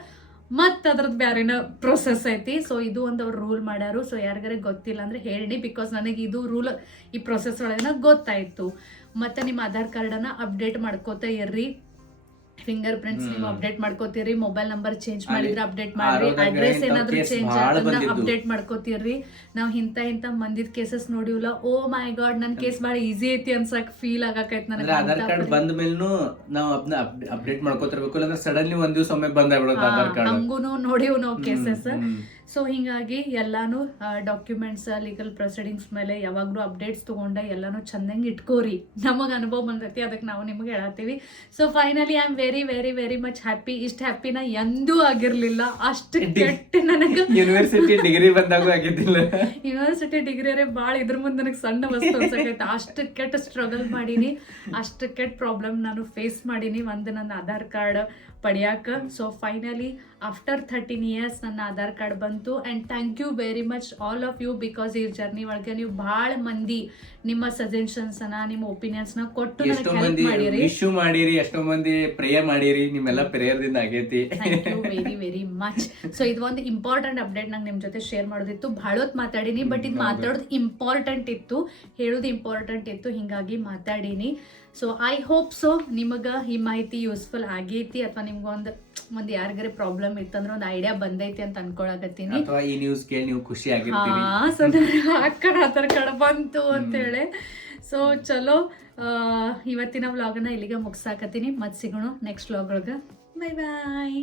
ಮತ್ ಅದ್ರದ್ದು ಬ್ಯಾರೇನ ಪ್ರೊಸೆಸ್ ಐತಿ. ಸೊ ಇದು ಒಂದು ಅವ್ರು ರೂಲ್ ಮಾಡ್ಯಾರು. ಸೊ ಯಾರಿಗಾರ ಗೊತ್ತಿಲ್ಲ ಅಂದ್ರೆ ಹೇಳಿ, ಬಿಕಾಸ್ ನನಗೆ ಇದು ರೂಲ್ ಈ ಪ್ರೊಸೆಸ್ ಒಳಗೆ ಗೊತ್ತಾಯ್ತು. ಮತ್ತೆ ನಿಮ್ಮ ಆಧಾರ್ ಕಾರ್ಡನ್ನ ಅಪ್ಡೇಟ್ ಮಾಡ್ಕೋತಾ ಇರ್ರಿ. ಫಿಂಗರ್ ಪ್ರಿಂಟ್ಸ್ ನೀವು ಅಪ್ಡೇಟ್ ಮಾಡ್ಕೋತೀರಿ, ಮೊಬೈಲ್ ನಂಬರ್ ಚೇಂಜ್ ಮಾಡಿದ್ರೆ ಅಪ್ಡೇಟ್ ಮಾಡ್ರಿ, ಅಡ್ರೆಸ್ ಏನಾದ್ರು ಚೇಂಜ್ ಆದ್ರೆ ಅಪ್ಡೇಟ್ ಮಾಡ್ಕೋತೀರಿ. ನಾವ್ ಇಂತ ಮಂದಿದ್ ಕೇಸಸ್ ನೋಡಿವಲ್ಲ, ಓ ಮೈ ಗಾಡ್ ನನ್ ಕೇಸ್ ಬಹಳ ಈಸಿ ಐತಿ ಅನ್ಸಕ್ ಫೀಲ್ ಆಗಕೈತಿ ನನಗೆ. ಆಧಾರ್ ಕಾರ್ಡ್ ಬಂದ ಮೇಲೂ ನಾವು ಅಪ್ಡೇಟ್ ಮಾಡ್ಕೋತಿರ್ಬೇಕು, ಇಲ್ಲಾಂದ್ರೆ ಸಡನ್ಲಿ ಒಂದ್ ದಿವಸ ಒಮ್ಮೆ ಬಂದಾಗ್ಬಿಡುತ್ತೆ ಆಧಾರ್ ಕಾರ್ಡ್. ಹಂಗೂನು ನೋಡಿವ್ ನಾವು ಕೇಸಸ್. ಸೊ ಹಿಂಗಾಗಿ ಎಲ್ಲಾನು ಡಾಕ್ಯುಮೆಂಟ್ಸ್, ಲೀಗಲ್ ಪ್ರೊಸೀಡಿಂಗ್ಸ್ ಮೇಲೆ ಯಾವಾಗ್ಲೂ ಅಪ್ಡೇಟ್ಸ್ ತಗೊಂಡ ಎಲ್ಲಾನು ಚಂದಂಗೆ ಇಟ್ಕೋರಿ. ನಮಗ್ ಅನುಭವ ಬಂದೈತಿ, ಅದಕ್ಕೆ ನಾವು ನಿಮ್ಗೆ ಹೇಳತ್ತೀವಿ. So finally I am very very very much happy. ಇಷ್ಟ ಹ್ಯಾಪಿನ ಎಂದೂ ಆಗಿರ್ಲಿಲ್ಲ. ಅಷ್ಟು ಕೆಟ್ಟ ನನಗೆ ಯೂನಿವರ್ಸಿಟಿ ಡಿಗ್ರಿ ಬಂದಾಗೂ ಆಗಿದ್ದಿಲ್ಲ. ಯೂನಿವರ್ಸಿಟಿ ಡಿಗ್ರಿ ಬಾಳ ಇದ್ರ ಮುಂದೆ ನನಗೆ ಸಣ್ಣ ವಸ್ತು ಅನ್ಸಕೈತೆ. ಅಷ್ಟು ಕೆಟ್ಟ ಸ್ಟ್ರಗಲ್ ಮಾಡೀನಿ, ಅಷ್ಟು ಕೆಟ್ಟ ಪ್ರಾಬ್ಲಮ್ ನಾನು ಫೇಸ್ ಮಾಡೀನಿ ಒಂದು ನನ್ನ ಆಧಾರ್ ಕಾರ್ಡ್ ಪಡಿಯಾಕ. ಸೊ ಫೈನಲಿ ಆಫ್ಟರ್ 13 ಇಯರ್ಸ್ ನನ್ನ ಆಧಾರ್ ಕಾರ್ಡ್ ಬಂತು. And thank you very much all of you, because ಈ ಜರ್ನಿ ಒಳಗೆ ನೀವು ಭಾಳ ಮಂದಿ ನಿಮ್ಮ ಸಜೆಷನ್ಸ್ನ, ನಿಮ್ಮ ಒಪಿನಿಯನ್ಸ್ನ ಕೊಟ್ಟು ನನಗೆ ಹೆಲ್ಪ್ ಮಾಡಿರಿ, ಇಶ್ಯೂ ಮಾಡಿರಿ, ಎಷ್ಟೋ ಮಂದಿ ಪ್ರೇಯರ್ ಮಾಡಿರಿ. ನಿಮ್ಮೆಲ್ಲ ಪ್ರೇಯರ್ದಿಂದ ಆಗೈತಿ. Thank you very very much. So ಇದು ಒಂದು ಇಂಪಾರ್ಟೆಂಟ್ ಅಪ್ಡೇಟ್ ನಂಗೆ ನಿಮ್ಮ ಜೊತೆ ಶೇರ್ ಮಾಡೋದಿತ್ತು. ಭಾಳ ಹೊತ್ತು ಮಾತಾಡೀನಿ, ಬಟ್ ಇದು ಮಾತಾಡೋದು ಇಂಪಾರ್ಟೆಂಟ್ ಇತ್ತು, ಹೇಳೋದು ಇಂಪಾರ್ಟೆಂಟ್ ಇತ್ತು, ಹಿಂಗಾಗಿ ಮಾತಾಡೀನಿ. ಸೊ ಐ ಹೋಪ್ ಸೊ ನಿಮಗೆ ಈ ಮಾಹಿತಿ ಯೂಸ್ಫುಲ್ ಆಗೈತಿ, ಅಥವಾ ನಿಮ್ಗೊಂದು ಯಾರಿಗಾರ ಪ್ರಾಬ್ಲಮ್ ಇತ್ತಂದ್ರೆ ಒಂದು ಐಡಿಯಾ ಬಂದೈತಿ ಅಂತ ಅನ್ಕೊಳಕತ್ತೀನಿ. ಈ ನ್ಯೂಸ್ ಕೇಳಿ ನೀವು ಖುಷಿ ಆಗಿರ್ತೀರಿ. ಸೊ ಅಕ್ಕನ ಆಧಾರ್ ಕಾರ್ಡ್ ಬಂತು ಅಂತೇಳಿ. ಸೊ ಚಲೋ, ಇವತ್ತಿನ ವ್ಲಾಗನ್ನ ಇಲ್ಲಿಗೆ ಮುಗಿಸಾಕತ್ತೀನಿ. ಮತ್ತೆ ಸಿಗೋಣ ನೆಕ್ಸ್ಟ್ ವ್ಲಾಗ್ ಒಳಗೆ. ಬೈ ಬಾಯ್.